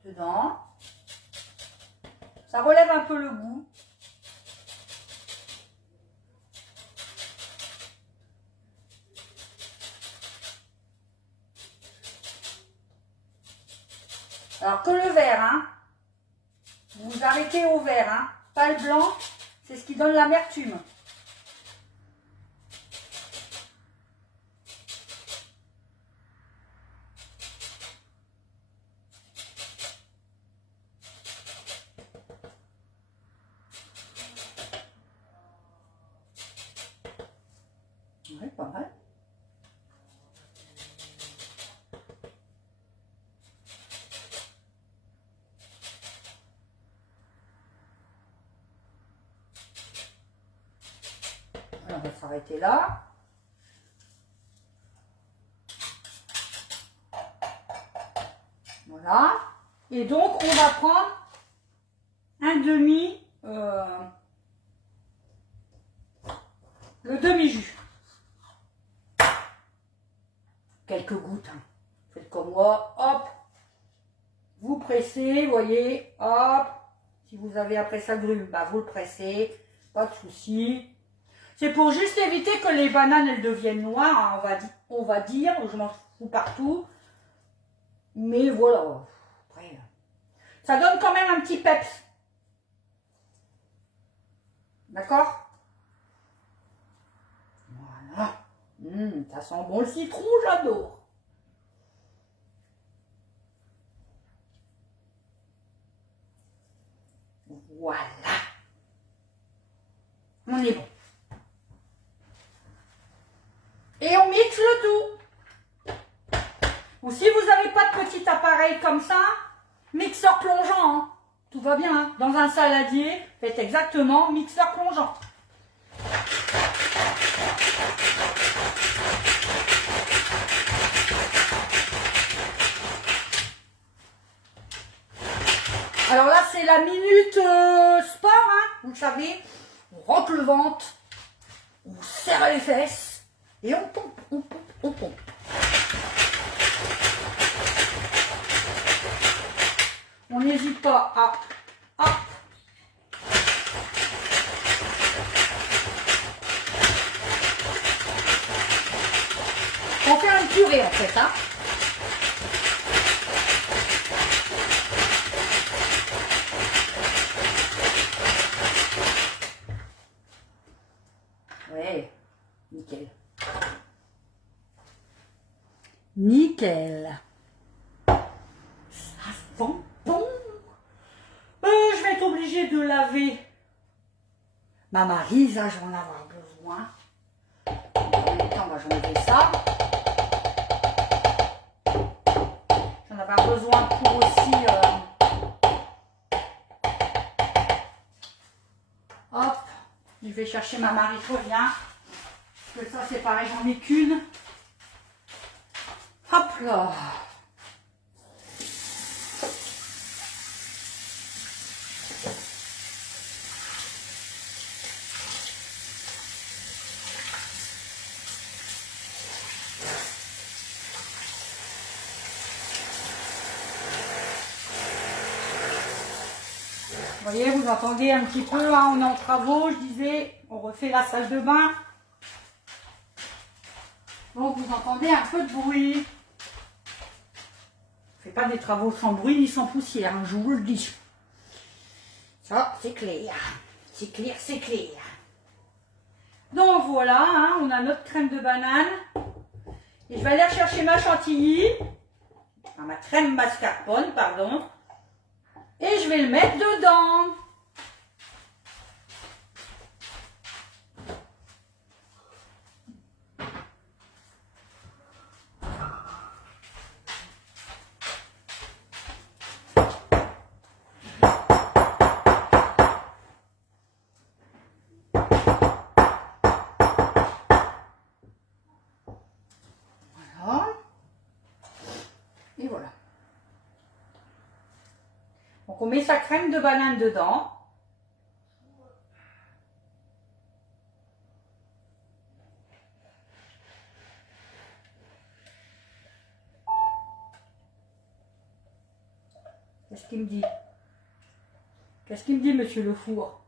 dedans. Ça relève un peu le goût. Alors que le vert, hein, vous arrêtez au vert, hein, pas le blanc, c'est ce qui donne l'amertume. Ouais, pas mal. Alors, on va s'arrêter là. Voilà. Et donc, on va prendre un demi, le demi-jus. Quelques gouttes, hein. Faites comme moi, hop, vous pressez, voyez, hop, si vous avez après ça grume, bah vous le pressez, pas de souci. C'est pour juste éviter que les bananes elles deviennent noires, hein, on va dire, je m'en fous partout, mais voilà, après, ça donne quand même un petit peps, d'accord? Voilà. Ça sent bon le citron, j'adore. Voilà. On est bon. Et on mixe le tout. Ou si vous n'avez pas de petit appareil comme ça, mixeur plongeant. Hein. Tout va bien. Hein. Dans un saladier, faites exactement mixeur plongeant. Alors là, c'est la minute sport, hein, vous le savez. On rentre le ventre, on serre les fesses et on pompe, on pompe, on pompe. On n'hésite pas à... Hop. On fait une purée en fait, hein. Ouais, nickel. Nickel. Ça sent bon. Je vais être obligée de laver ma maryse, hein, je vais en avoir besoin. En même temps, je vais enlever ça. J'en avais besoin pour aussi... Hop, je vais chercher ma maryse, je reviens. Parce que ça, c'est pareil, j'en ai qu'une. Hop là. Vous voyez, vous entendez un petit peu, hein, on est en travaux, je disais, on refait la salle de bain. Donc vous entendez un peu de bruit. On ne fait pas des travaux sans bruit ni sans poussière, hein, je vous le dis. Ça, c'est clair. C'est clair, c'est clair. Donc voilà, hein, on a notre crème de banane. Et je vais aller chercher ma chantilly. Enfin, ma crème mascarpone, pardon. Et je vais le mettre dedans. Voilà. Et voilà. Donc on met sa crème de banane dedans. Qu'est-ce qu'il me dit? Qu'est-ce qu'il me dit, monsieur le four?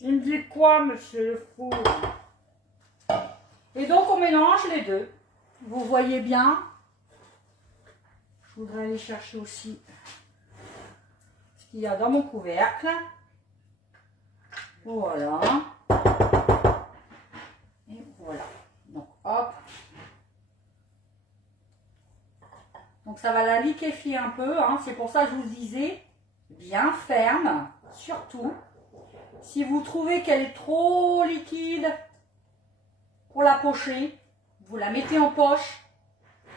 Il me dit quoi, monsieur le four? Et donc on mélange les deux. Vous voyez bien. Je voudrais aller chercher aussi ce qu'il y a dans mon couvercle. Voilà. Et voilà. Donc hop. Donc ça va la liquéfier un peu, hein. C'est pour ça que je vous disais, bien ferme, surtout. Si vous trouvez qu'elle est trop liquide pour la pocher, vous la mettez en poche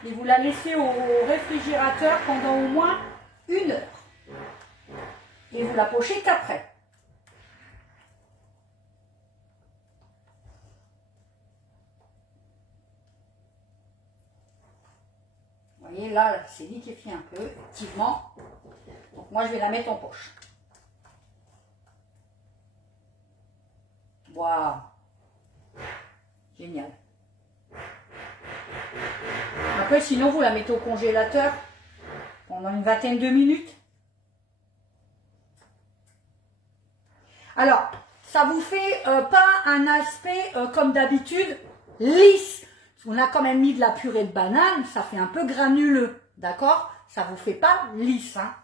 et vous la laissez au réfrigérateur pendant au moins 1 heure. Et vous la pochez qu'après. Vous voyez, là, c'est liquéfié un peu, effectivement. Donc moi, je vais la mettre en poche. Waouh! Génial. Après, sinon, vous la mettez au congélateur pendant une vingtaine de minutes. Alors, ça vous fait pas un aspect comme d'habitude lisse. On a quand même mis de la purée de banane, ça fait un peu granuleux, d'accord? Ça vous fait pas lisse, hein?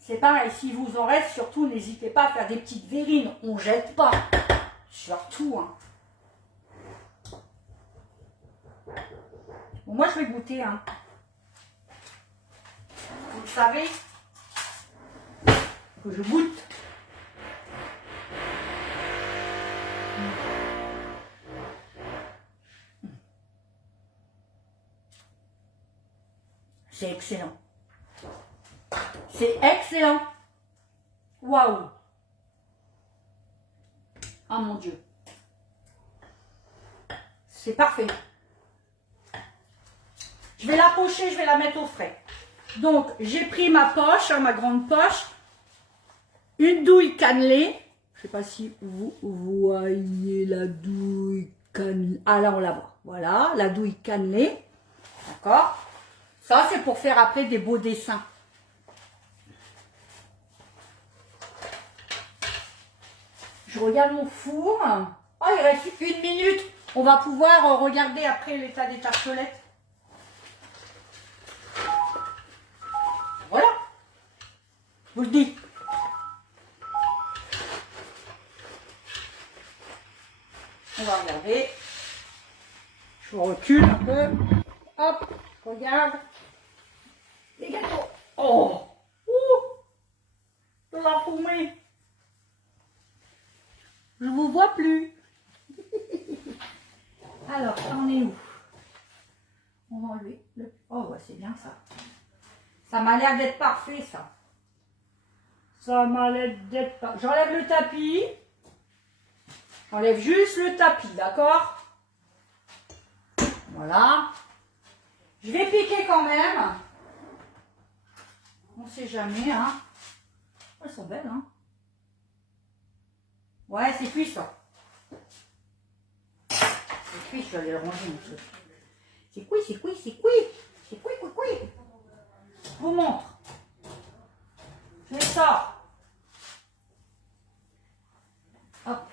C'est pareil, si vous en reste, surtout, n'hésitez pas à faire des petites verrines. On jette pas. Surtout, hein. Bon, moi, je vais goûter, hein. Vous savez que je goûte. C'est excellent. C'est excellent. Waouh! Oh mon Dieu! C'est parfait. Je vais la pocher, je vais la mettre au frais. Donc, j'ai pris ma poche, hein, ma grande poche, une douille cannelée. Je ne sais pas si vous voyez la douille cannelée. Ah là, on la voit. Voilà, la douille cannelée. D'accord? Ça, c'est pour faire après des beaux dessins. Je regarde mon four. Oh, il reste 1 minute. On va pouvoir regarder après l'état des tartelettes. Voilà. Je vous le dis. On va regarder. Je recule un peu. Hop, regarde. Les gâteaux. Oh, ouh, de la fumée. Je vous vois plus. Alors, ça en est où? On va enlever le... Oh, ouais, c'est bien ça. Ça m'a l'air d'être parfait, ça. Ça m'a l'air d'être parfait. J'enlève le tapis. J'enlève juste le tapis, d'accord? Voilà. Je vais piquer quand même. On sait jamais, hein. Elles sont belles, hein. Ouais, c'est cuit, ça. C'est cuit, je vais aller le ranger, mon truc. C'est cuit, c'est cuit, c'est cuit. C'est cuit, cuit, cuit. Je vous montre. Je mets ça. Hop.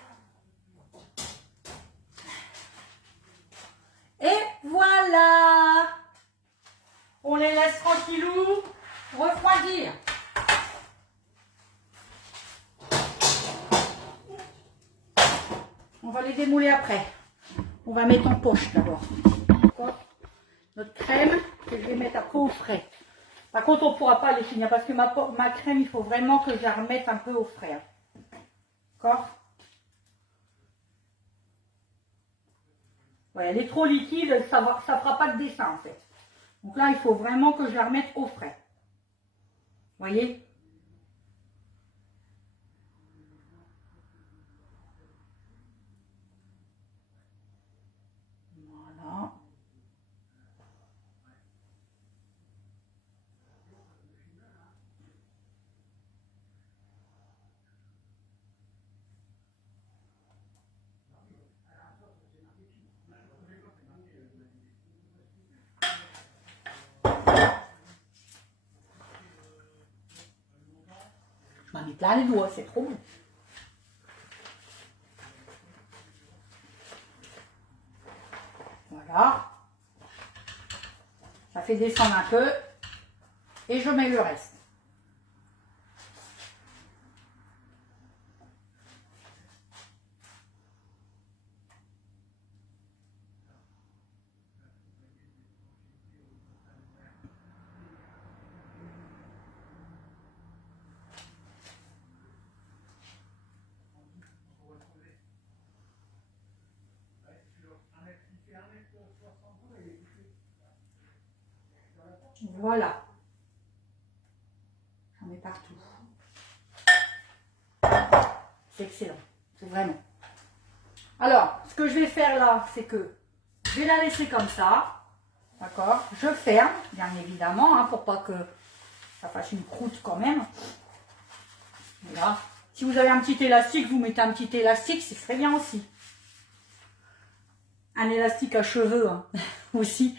Et voilà. On les laisse tranquillou refroidir. On va les démouler après. On va mettre en poche d'abord. Notre crème que je vais mettre après au frais. Par contre, on ne pourra pas les finir parce que ma crème, il faut vraiment que je la remette un peu au frais. D'accord? Ouais, elle est trop liquide, ça ne fera pas de dessin en fait. Donc là, il faut vraiment que je la remette au frais. Vous voyez? Voilà. Je m'en mets plein les doigts, c'est trop bon. Voilà. Ça fait descendre un peu. Et je mets le reste. Voilà. J'en mets partout. C'est excellent. C'est vraiment. Alors, ce que je vais faire là, c'est que je vais la laisser comme ça. D'accord? Je ferme, bien évidemment, hein, pour pas que ça fasse une croûte quand même. Voilà. Si vous avez un petit élastique, vous mettez un petit élastique, c'est très bien aussi. Un élastique à cheveux, hein, aussi.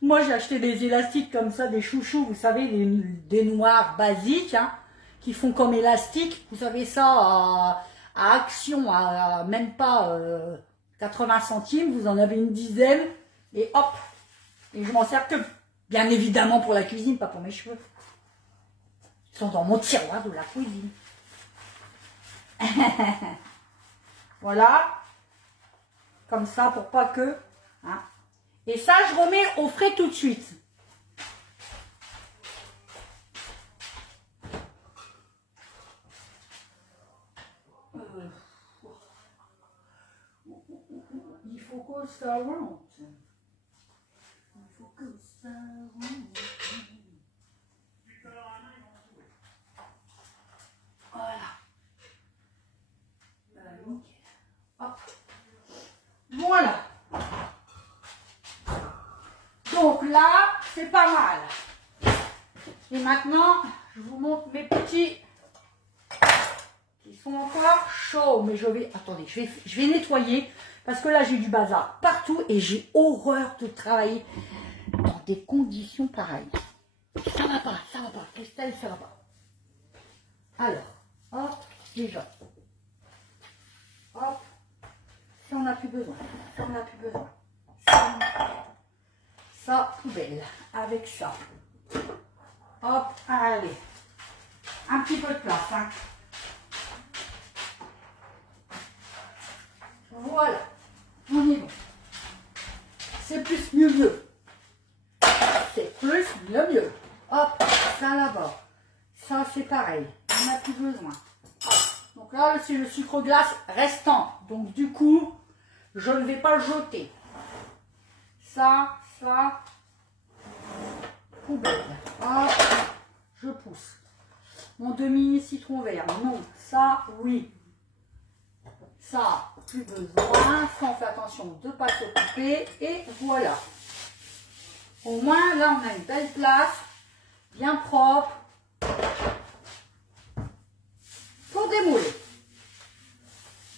Moi, j'ai acheté des élastiques comme ça, des chouchous, vous savez, des noirs basiques, hein, qui font comme élastique. Vous savez ça, à Action, à même pas 80 centimes, vous en avez une dizaine, et hop. Et je m'en sers que, bien évidemment, pour la cuisine, pas pour mes cheveux. Ils sont dans mon tiroir de la cuisine. Voilà. Comme ça, pour pas que... Hein. Et ça, je remets au frais tout de suite. Il faut que ça rentre. Il faut que ça rentre. Voilà. Hop. Voilà. Donc là, c'est pas mal. Et maintenant, je vous montre mes petits qui sont encore chauds. Mais je vais, attendez, je vais nettoyer parce que là, j'ai du bazar partout et j'ai horreur de travailler dans des conditions pareilles. Ça va pas, Christelle, ça va pas. Alors, hop, déjà. Hop, ça on n'a plus besoin, ça on n'a plus besoin. Ça, poubelle, avec ça. Hop, allez. Un petit peu de place, hein. Voilà, on est bon. C'est plus mieux. C'est plus mieux. Hop, ça là-bas. Ça, c'est pareil. On n'a plus besoin. Donc là, c'est le sucre glace restant. Donc du coup, je ne vais pas le jeter. Ça, poubelle. Hop, je pousse. Mon demi citron vert. Non, ça, oui. Ça, plus besoin. Ça, on fait attention de ne pas se couper. Et voilà. Au moins, là, on a une belle place. Bien propre. Pour démouler.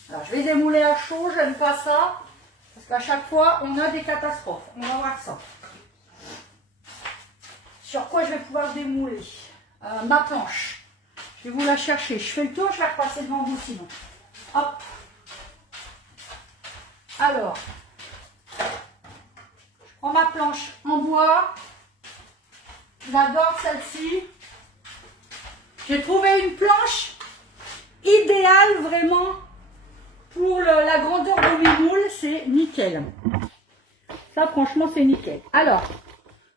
Alors, je vais démouler à chaud, j'aime pas ça. Parce qu'à chaque fois, on a des catastrophes. On va voir ça. Sur quoi je vais pouvoir démouler ma planche. Je vais vous la chercher. Je fais le tour, je vais repasser devant vous sinon. Hop. Alors, je prends ma planche en bois. J'adore celle-ci. J'ai trouvé une planche idéale vraiment pour la grandeur de mes moules. C'est nickel. Ça, franchement, c'est nickel. Alors,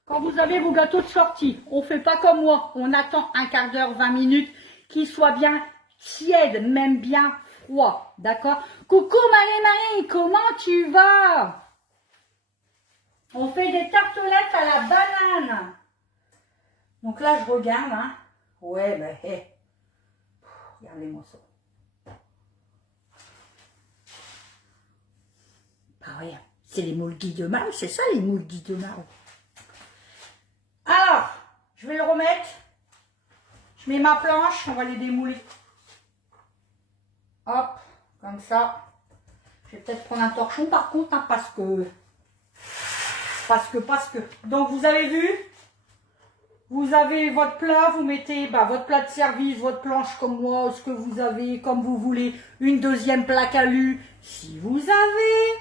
quand vous avez vos gâteaux de sortie, on ne fait pas comme moi. On attend un quart d'heure, 20 minutes, qu'ils soient bien tièdes, même bien froids. D'accord? Coucou Marie-Marie, comment tu vas? On fait des tartelettes à la banane. Donc là, je regarde. Hein. Ouais, ben, hey. Regardez-moi ça. Ah ouais, c'est les moules Guy-de-Mare, c'est ça les moules Guy-de-Mare. Alors, je vais le remettre. Je mets ma planche, on va les démouler. Hop, comme ça. Je vais peut-être prendre un torchon par contre, hein, parce que. Donc vous avez vu, vous avez votre plat, vous mettez votre plat de service, votre planche comme moi, ce que vous avez, comme vous voulez, une deuxième plaque alu, si vous avez.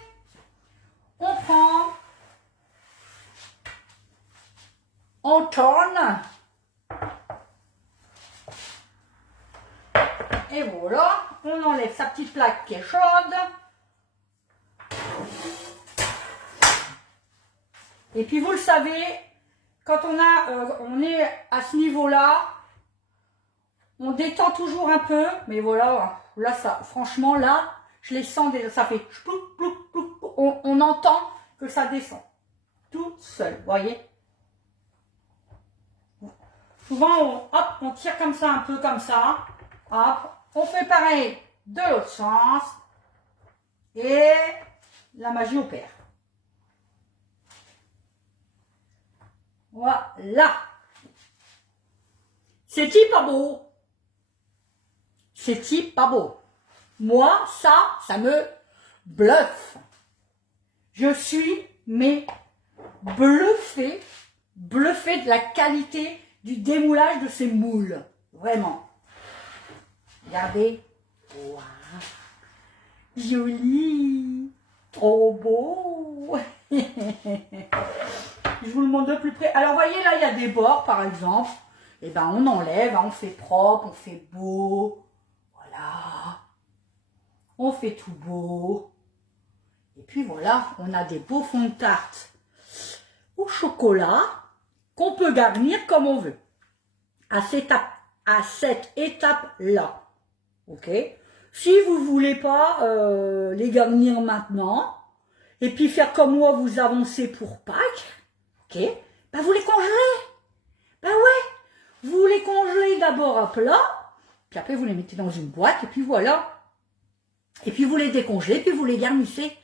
On prend, on tourne, et voilà, on enlève sa petite plaque qui est chaude. Et puis vous le savez, quand on est à ce niveau-là, on détend toujours un peu, mais voilà, là ça, franchement là, je les sens déjà, ça fait ploup, ploup, ploup, ploup. On entend que ça descend tout seul, vous voyez. Souvent, on tire comme ça, un peu comme ça, hop, on fait pareil de l'autre sens, et la magie opère. Voilà. C'est-il pas beau? C'est-il pas beau? Moi, ça me bluffe. Je suis, mais bluffée de la qualité du démoulage de ces moules. Vraiment. Regardez. Wow. Joli. Trop beau. Je vous le montre de plus près. Alors, voyez, là, il y a des bords, par exemple. Et ben, on enlève, on fait propre, on fait beau. Voilà. On fait tout beau. Et puis, voilà, on a des beaux fonds de tarte au chocolat qu'on peut garnir comme on veut. À cette étape-là. OK? Si vous ne voulez pas les garnir maintenant, et puis faire comme moi, vous avancez pour Pâques, ok, ben vous les congelez. Ben ouais, vous les congelez d'abord à plat, puis après vous les mettez dans une boîte, et puis voilà. Et puis vous les décongelez, puis vous les garnissez.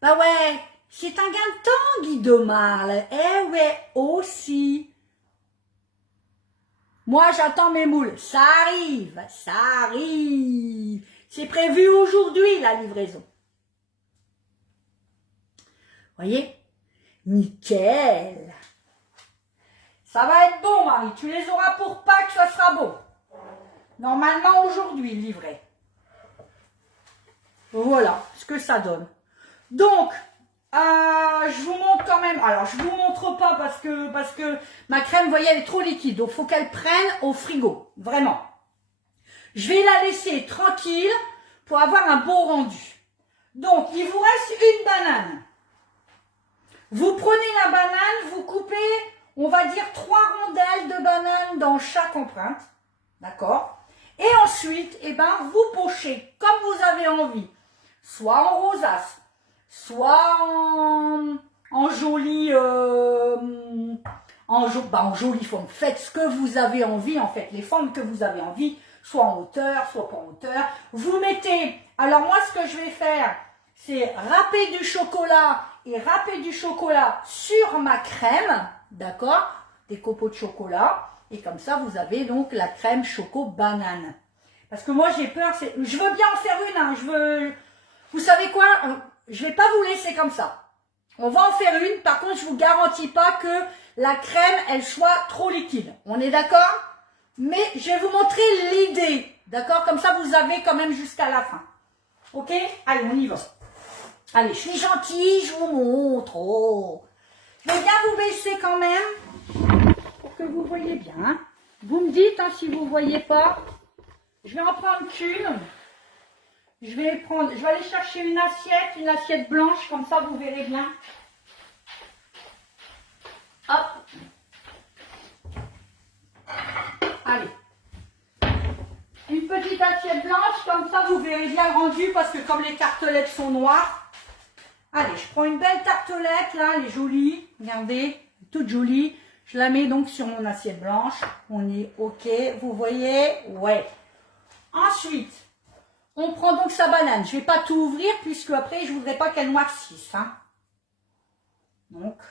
Bah ouais, c'est un gain de temps, Guy de Marle. Eh ouais, aussi. Moi, j'attends mes moules. Ça arrive, ça arrive. C'est prévu aujourd'hui, la livraison. Voyez? Nickel. Ça va être bon, Marie. Tu les auras pour Pâques, ça sera bon. Normalement, aujourd'hui, livré. Voilà ce que ça donne. Donc, je vous montre quand même. Alors, je vous montre pas parce que ma crème, vous voyez, elle est trop liquide. Donc, il faut qu'elle prenne au frigo. Vraiment. Je vais la laisser tranquille pour avoir un bon rendu. Donc, il vous reste une banane. Vous prenez la banane, vous coupez, on va dire 3 rondelles de banane dans chaque empreinte. D'accord? Et ensuite, eh ben, vous pochez comme vous avez envie. Soit en rosace, soit en jolie forme. Faites ce que vous avez envie, en fait, les formes que vous avez envie, soit en hauteur, soit pas en hauteur. Vous mettez, alors moi ce que je vais faire, c'est râper du chocolat et râper du chocolat sur ma crème, d'accord? Des copeaux de chocolat. Et comme ça, vous avez donc la crème choco-banane. Parce que moi, j'ai peur, je veux bien en faire une, hein, vous savez quoi? Je vais pas vous laisser comme ça. On va en faire une, par contre, je vous garantis pas que la crème, elle soit trop liquide. On est d'accord? Mais je vais vous montrer l'idée, d'accord? Comme ça, vous avez quand même jusqu'à la fin. Ok? Allez, on y va. Allez, je suis gentille, je vous montre. Oh. Je vais bien vous baisser quand même, pour que vous voyez bien. Vous me dites hein, si vous ne voyez pas. Je vais en prendre qu'une. Je vais aller chercher une assiette blanche, comme ça vous verrez bien. Hop. Allez. Une petite assiette blanche, comme ça vous verrez bien le rendu, parce que comme les tartelettes sont noires. Allez, je prends une belle tartelette, là, elle est jolie. Regardez, toute jolie. Je la mets donc sur mon assiette blanche. On est OK, vous voyez? Ouais. Ensuite, on prend donc sa banane. Je ne vais pas tout ouvrir puisque après, je ne voudrais pas qu'elle noircisse. Hein. Donc,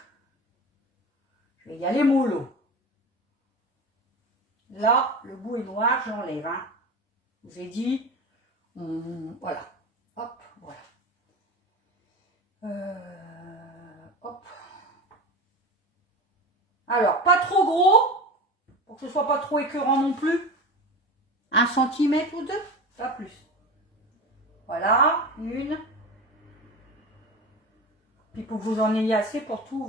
je vais y aller mollo. Là, le bout est noir, j'enlève. Hein. Je vous ai dit, voilà. Hop, voilà. Hop. Alors, pas trop gros, pour que ce ne soit pas trop écœurant non plus. 1 centimètre ou 2, pas plus. Voilà, une. Puis pour que vous en ayez assez pour tous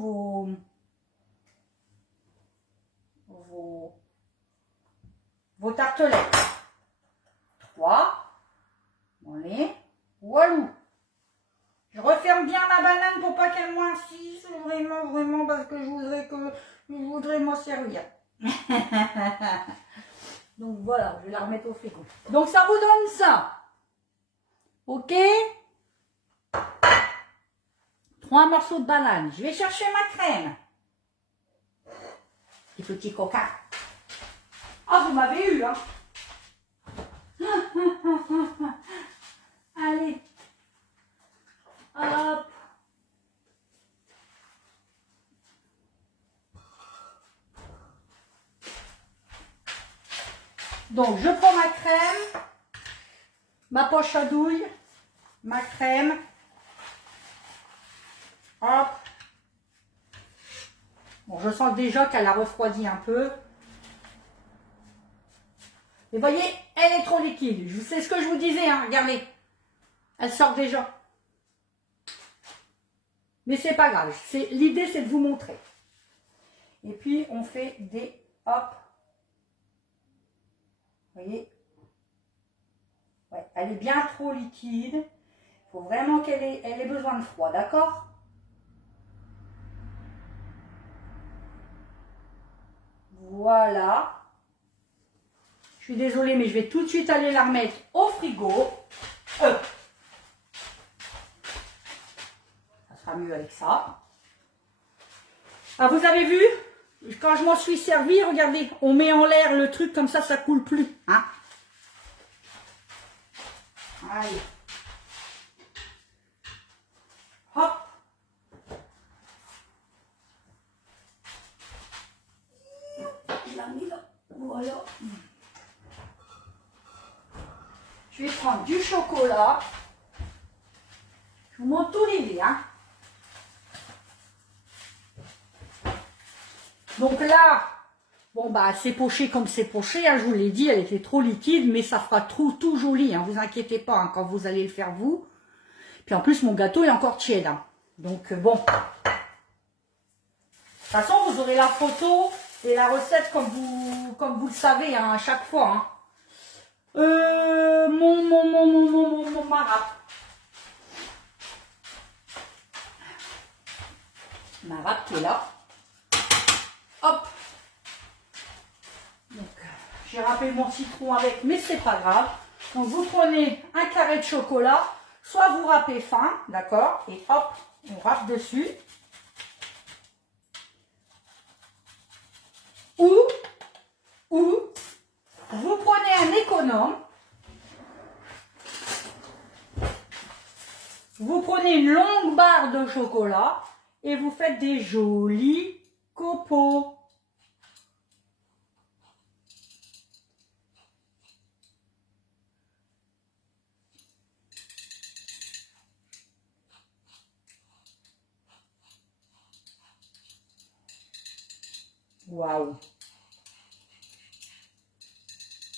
vos tartelettes. 3. Allez, walou. Je referme bien ma banane pour pas qu'elle noircisse, vraiment, parce que je voudrais m'en servir. Donc voilà, je vais la remettre au frigo. Donc ça vous donne ça. Ok? 3 morceaux de banane. Je vais chercher ma crème. Petit coca. Ah, vous m'avez eu, hein? Allez. Hop. Donc, je prends ma crème, ma poche à douille, ma crème. Hop. Bon, je sens déjà qu'elle a refroidi un peu. Mais voyez, elle est trop liquide. C'est ce que je vous disais, hein. Regardez. Elle sort déjà. Mais c'est pas grave. L'idée, c'est de vous montrer. Et puis, on fait des... Hop. Vous voyez? Ouais, elle est bien trop liquide. Il faut vraiment qu'elle ait besoin de froid, d'accord? Voilà. Je suis désolée, mais je vais tout de suite aller la remettre au frigo. Ça sera mieux avec ça. Ah, vous avez vu? Quand je m'en suis servi, regardez, on met en l'air le truc comme ça coule plus. Hein? Allez. prendre du chocolat. Je vous montre tous les dés, hein. Donc là, bon bah c'est poché comme c'est poché, hein, je vous l'ai dit, elle était trop liquide, mais ça fera tout joli, hein, vous inquiétez pas hein, quand vous allez le faire vous. Puis en plus mon gâteau est encore tiède, hein. Donc bon. De toute façon vous aurez la photo et la recette comme vous le savez hein, à chaque fois. Hein. Mon marap. Marap qui est là. Hop. Donc j'ai râpé mon citron avec, mais c'est pas grave. Donc vous prenez un carré de chocolat, soit vous râpez fin, d'accord, et hop, on râpe dessus. Ou vous prenez un économe, vous prenez une longue barre de chocolat et vous faites des jolis copeaux. Waouh!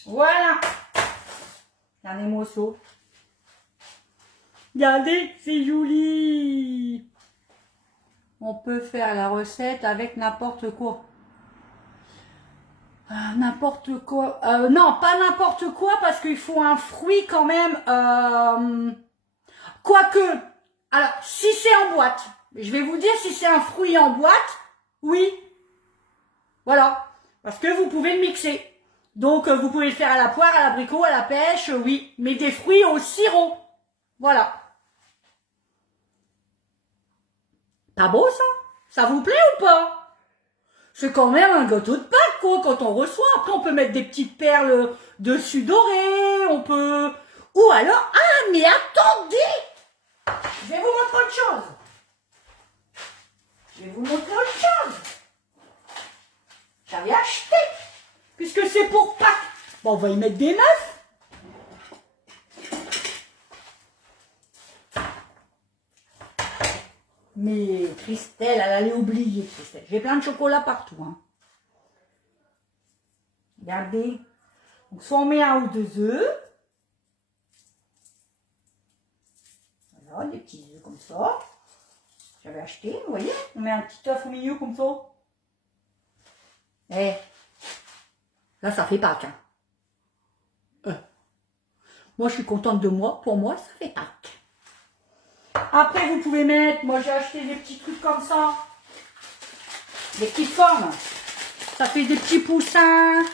Voilà! Regardez-moi ça. Regardez, c'est joli! On peut faire la recette avec n'importe quoi. N'importe quoi. Non, pas n'importe quoi parce qu'il faut un fruit quand même. Quoique, alors si c'est en boîte, je vais vous dire si c'est un fruit en boîte, oui. Voilà, parce que vous pouvez le mixer. Donc, vous pouvez le faire à la poire, à l'abricot, à la pêche, oui. Mais des fruits au sirop. Voilà. Pas beau, ça? Ça vous plaît ou pas? C'est quand même un gâteau de Pâques, quoi, quand on reçoit. Après, on peut mettre des petites perles dessus dorées, on peut... Ou alors... Ah, mais attendez! Je vais vous montrer autre chose. Je vais vous montrer autre chose. J'avais acheté, puisque c'est pour Pâques. Bon, on va y mettre des neufs. Mais Christelle, elle allait oublier, Christelle. J'ai plein de chocolat partout. Hein. Regardez. Donc, soit on met un ou deux œufs. Voilà, des petits œufs comme ça. J'avais acheté, vous voyez. On met un petit œuf au milieu comme ça. Eh, là, ça fait Pâques. Hein. Moi, je suis contente de moi. Pour moi, ça fait Pâques. Après, vous pouvez mettre... Moi, j'ai acheté des petits trucs comme ça. Des petites formes. Ça fait des petits poussins.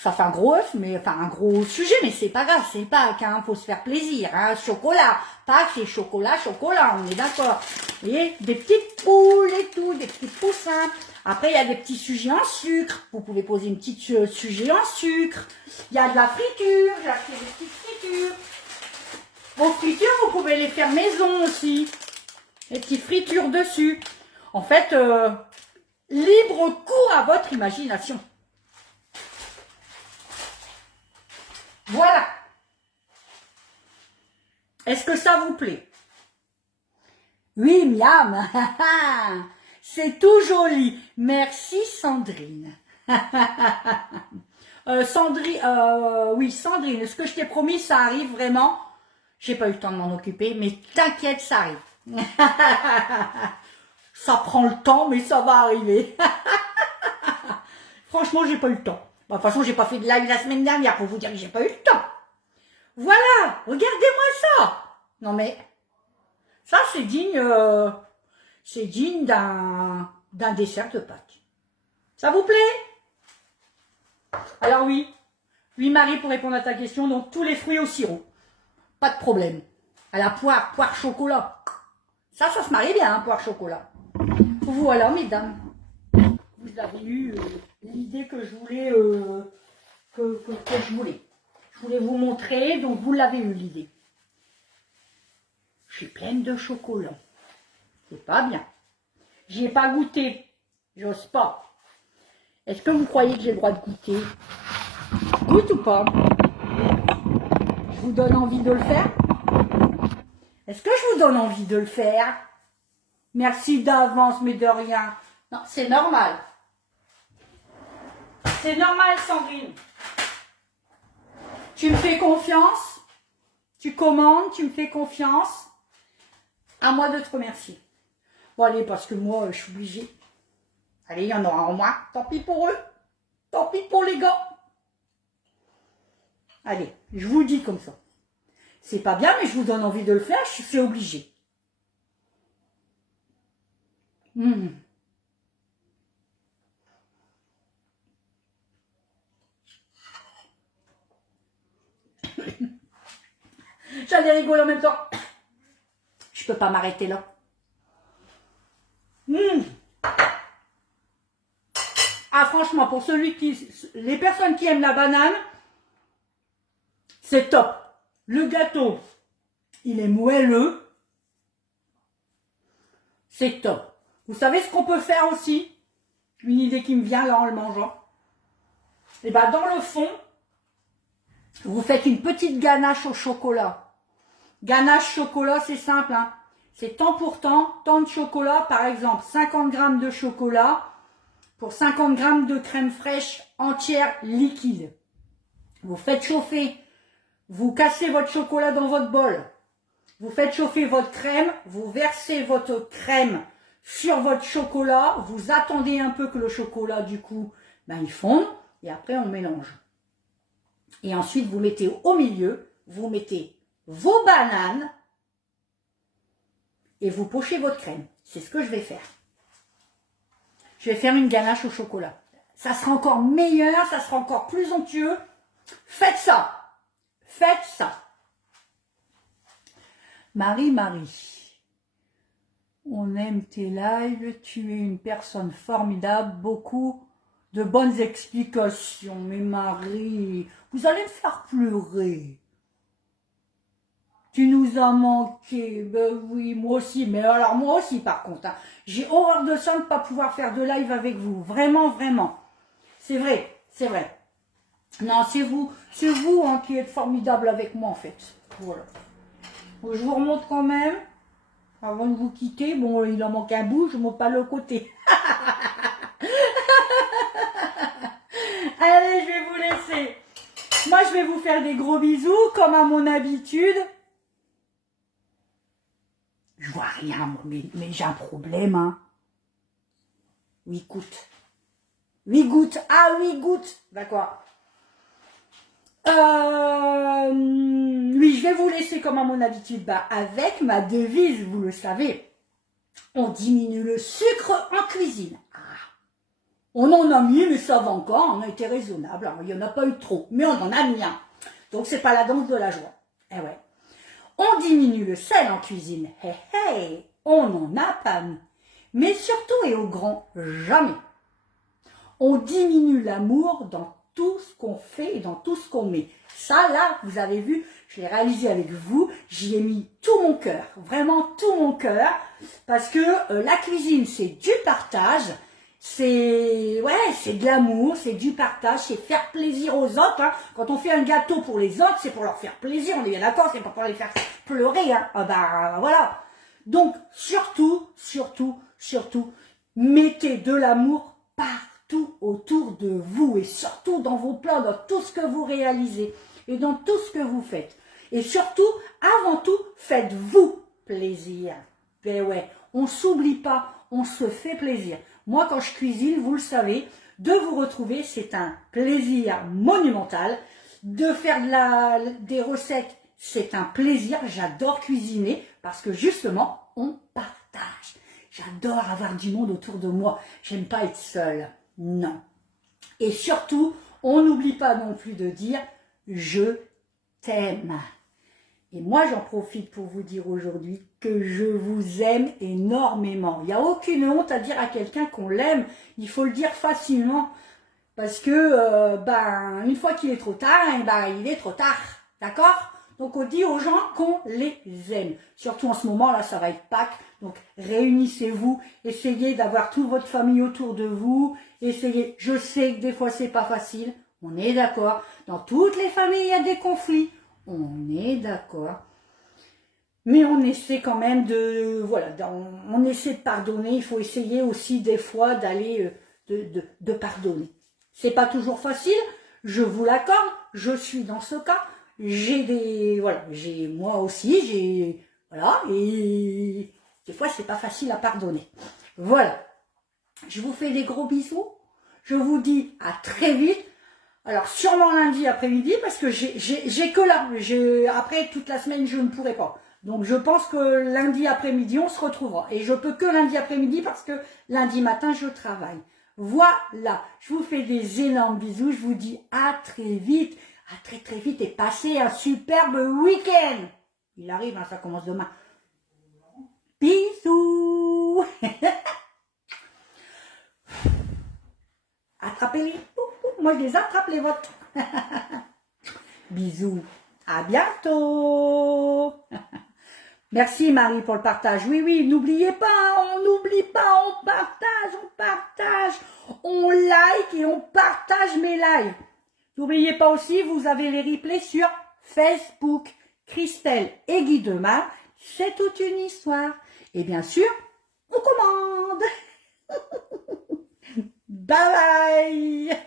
Ça fait un gros œuf, mais... Enfin, un gros sujet, mais c'est pas grave. C'est Pâques, hein. Faut se faire plaisir. Hein. Chocolat. Pâques, c'est chocolat, chocolat. On est d'accord. Vous voyez, des petites poules et tout. Des petits poussins. Après, il y a des petits sujets en sucre. Vous pouvez poser une petite sujet en sucre. Il y a de la friture. J'ai acheté des petites fritures. Vos fritures, vous pouvez les faire maison aussi. Les petites fritures dessus. En fait, libre cours à votre imagination. Voilà. Est-ce que ça vous plaît? Oui, miam. C'est tout joli. Merci Sandrine. Sandrine, oui Sandrine, ce que je t'ai promis, ça arrive vraiment. J'ai pas eu le temps de m'en occuper, mais t'inquiète, ça arrive. Ça prend le temps, mais ça va arriver. Franchement, j'ai pas eu le temps. De toute façon, j'ai pas fait de live la semaine dernière pour vous dire que j'ai pas eu le temps. Voilà, regardez-moi ça. Non mais, ça c'est digne d'un dessert de Pâques. Ça vous plaît? Alors oui, Marie, pour répondre à ta question, donc tous les fruits au sirop. Pas de problème. À la poire chocolat. Ça se marie bien, hein, poire chocolat. Voilà, mesdames. Vous avez eu l'idée que je voulais, que je voulais. Je voulais vous montrer, donc vous l'avez eu l'idée. Je suis pleine de chocolat. C'est pas bien. J'y ai pas goûté. J'ose pas. Est-ce que vous croyez que j'ai le droit de goûter? Goûte ou pas? vous donne envie de le faire? Est-ce que je vous donne envie de le faire? Merci d'avance, mais de rien. Non, c'est normal. C'est normal, Sandrine. Tu me fais confiance? Tu commandes, tu me fais confiance? À moi de te remercier. Bon, allez, parce que moi, je suis obligée. Allez, il y en aura en moins. Tant pis pour eux. Tant pis pour les gars. Allez, je vous le dis comme ça. C'est pas bien, mais je vous donne envie de le faire, je suis obligée. J'allais rigoler en même temps. Je peux pas m'arrêter là. Ah, franchement, pour les personnes qui aiment la banane, c'est top. Le gâteau, il est moelleux. C'est top. Vous savez ce qu'on peut faire aussi? Une idée qui me vient là en le mangeant. Et bien, dans le fond, vous faites une petite ganache au chocolat. Ganache chocolat, c'est simple, hein. C'est temps pour temps, tant de chocolat, par exemple 50 grammes de chocolat pour 50 grammes de crème fraîche entière liquide. Vous faites chauffer, vous cassez votre chocolat dans votre bol, vous faites chauffer votre crème, vous versez votre crème sur votre chocolat, vous attendez un peu que le chocolat du coup, il fonde et après on mélange. Et ensuite vous mettez au milieu, vous mettez vos bananes et vous pochez votre crème. C'est ce que je vais faire. Je vais faire une ganache au chocolat. Ça sera encore meilleur, ça sera encore plus onctueux. Faites ça. Faites ça. Marie, on aime tes lives, tu es une personne formidable, beaucoup de bonnes explications. Mais Marie, vous allez me faire pleurer. Tu nous as manqué, ben oui, moi aussi, mais alors moi aussi par contre, hein. J'ai horreur de ça de ne pas pouvoir faire de live avec vous, vraiment, vraiment. C'est vrai, c'est vrai. Non, c'est vous hein, qui êtes formidable avec moi en fait. Voilà. Donc, je vous remonte quand même, avant de vous quitter, bon il en manque un bout, je ne monte pas le côté. Allez, je vais vous laisser. Moi je vais vous faire des gros bisous, comme à mon habitude. Je vois rien, moi, mais j'ai un problème, hein. 8 gouttes. 8 gouttes. Ah, 8 gouttes. D'accord. Oui, je vais vous laisser comme à mon habitude, avec ma devise, vous le savez. On diminue le sucre en cuisine. Ah. On en a mis, mais ça va encore, on a été raisonnable. Alors, il n'y en a pas eu trop, mais on en a mis un. Donc, c'est pas la danse de la joie. Eh ouais. On diminue le sel en cuisine. Hey, hey, on n'en a pas mis. Mais surtout et au grand jamais. On diminue l'amour dans tout ce qu'on fait et dans tout ce qu'on met. Ça, là, vous avez vu, je l'ai réalisé avec vous. J'y ai mis tout mon cœur, vraiment tout mon cœur. Parce que la cuisine, c'est du partage. C'est de l'amour, c'est du partage, c'est faire plaisir aux autres. Hein. Quand on fait un gâteau pour les autres, c'est pour leur faire plaisir. On est bien d'accord, c'est pas pour les faire pleurer. Hein. Ah voilà. Donc surtout, mettez de l'amour partout autour de vous et surtout dans vos plans, dans tout ce que vous réalisez et dans tout ce que vous faites. Et surtout, avant tout, faites-vous plaisir. Ben ouais, on s'oublie pas, on se fait plaisir. Moi, quand je cuisine, vous le savez, de vous retrouver, c'est un plaisir monumental. De faire des recettes, c'est un plaisir. J'adore cuisiner parce que justement, on partage. J'adore avoir du monde autour de moi. J'aime pas être seule. Non. Et surtout, on n'oublie pas non plus de dire « je t'aime ». Et moi, j'en profite pour vous dire aujourd'hui que je vous aime énormément. Il n'y a aucune honte à dire à quelqu'un qu'on l'aime. Il faut le dire facilement. Parce que, une fois qu'il est trop tard, il est trop tard. D'accord? Donc, on dit aux gens qu'on les aime. Surtout en ce moment, là, ça va être Pâques. Donc, réunissez-vous. Essayez d'avoir toute votre famille autour de vous. Essayez. Je sais que des fois, c'est pas facile. On est d'accord. Dans toutes les familles, il y a des conflits. On est d'accord. Mais on essaie quand même de, voilà, on essaie de pardonner. Il faut essayer aussi des fois d'aller, de pardonner. C'est pas toujours facile, je vous l'accorde, je suis dans ce cas. J'ai des, voilà, moi aussi, voilà, et des fois c'est pas facile à pardonner. Voilà. Je vous fais des gros bisous. Je vous dis à très vite. Alors sûrement lundi après-midi parce que j'ai que là. Après toute la semaine je ne pourrai pas. Donc je pense que lundi après-midi on se retrouvera. Et je peux que lundi après-midi parce que lundi matin je travaille. Voilà. Je vous fais des énormes bisous. Je vous dis à très vite. À très très vite et passez un superbe week-end. Il arrive, hein, ça commence demain. Bisous. Attrapez-les. Moi, je les attrape, les vôtres. Bisous. À bientôt. Merci, Marie, pour le partage. Oui, oui, n'oubliez pas, on n'oublie pas, on partage, on like et on partage mes lives. N'oubliez pas aussi, vous avez les replays sur Facebook. Christelle et Guy Demar, c'est toute une histoire. Et bien sûr, on commande. Bye bye.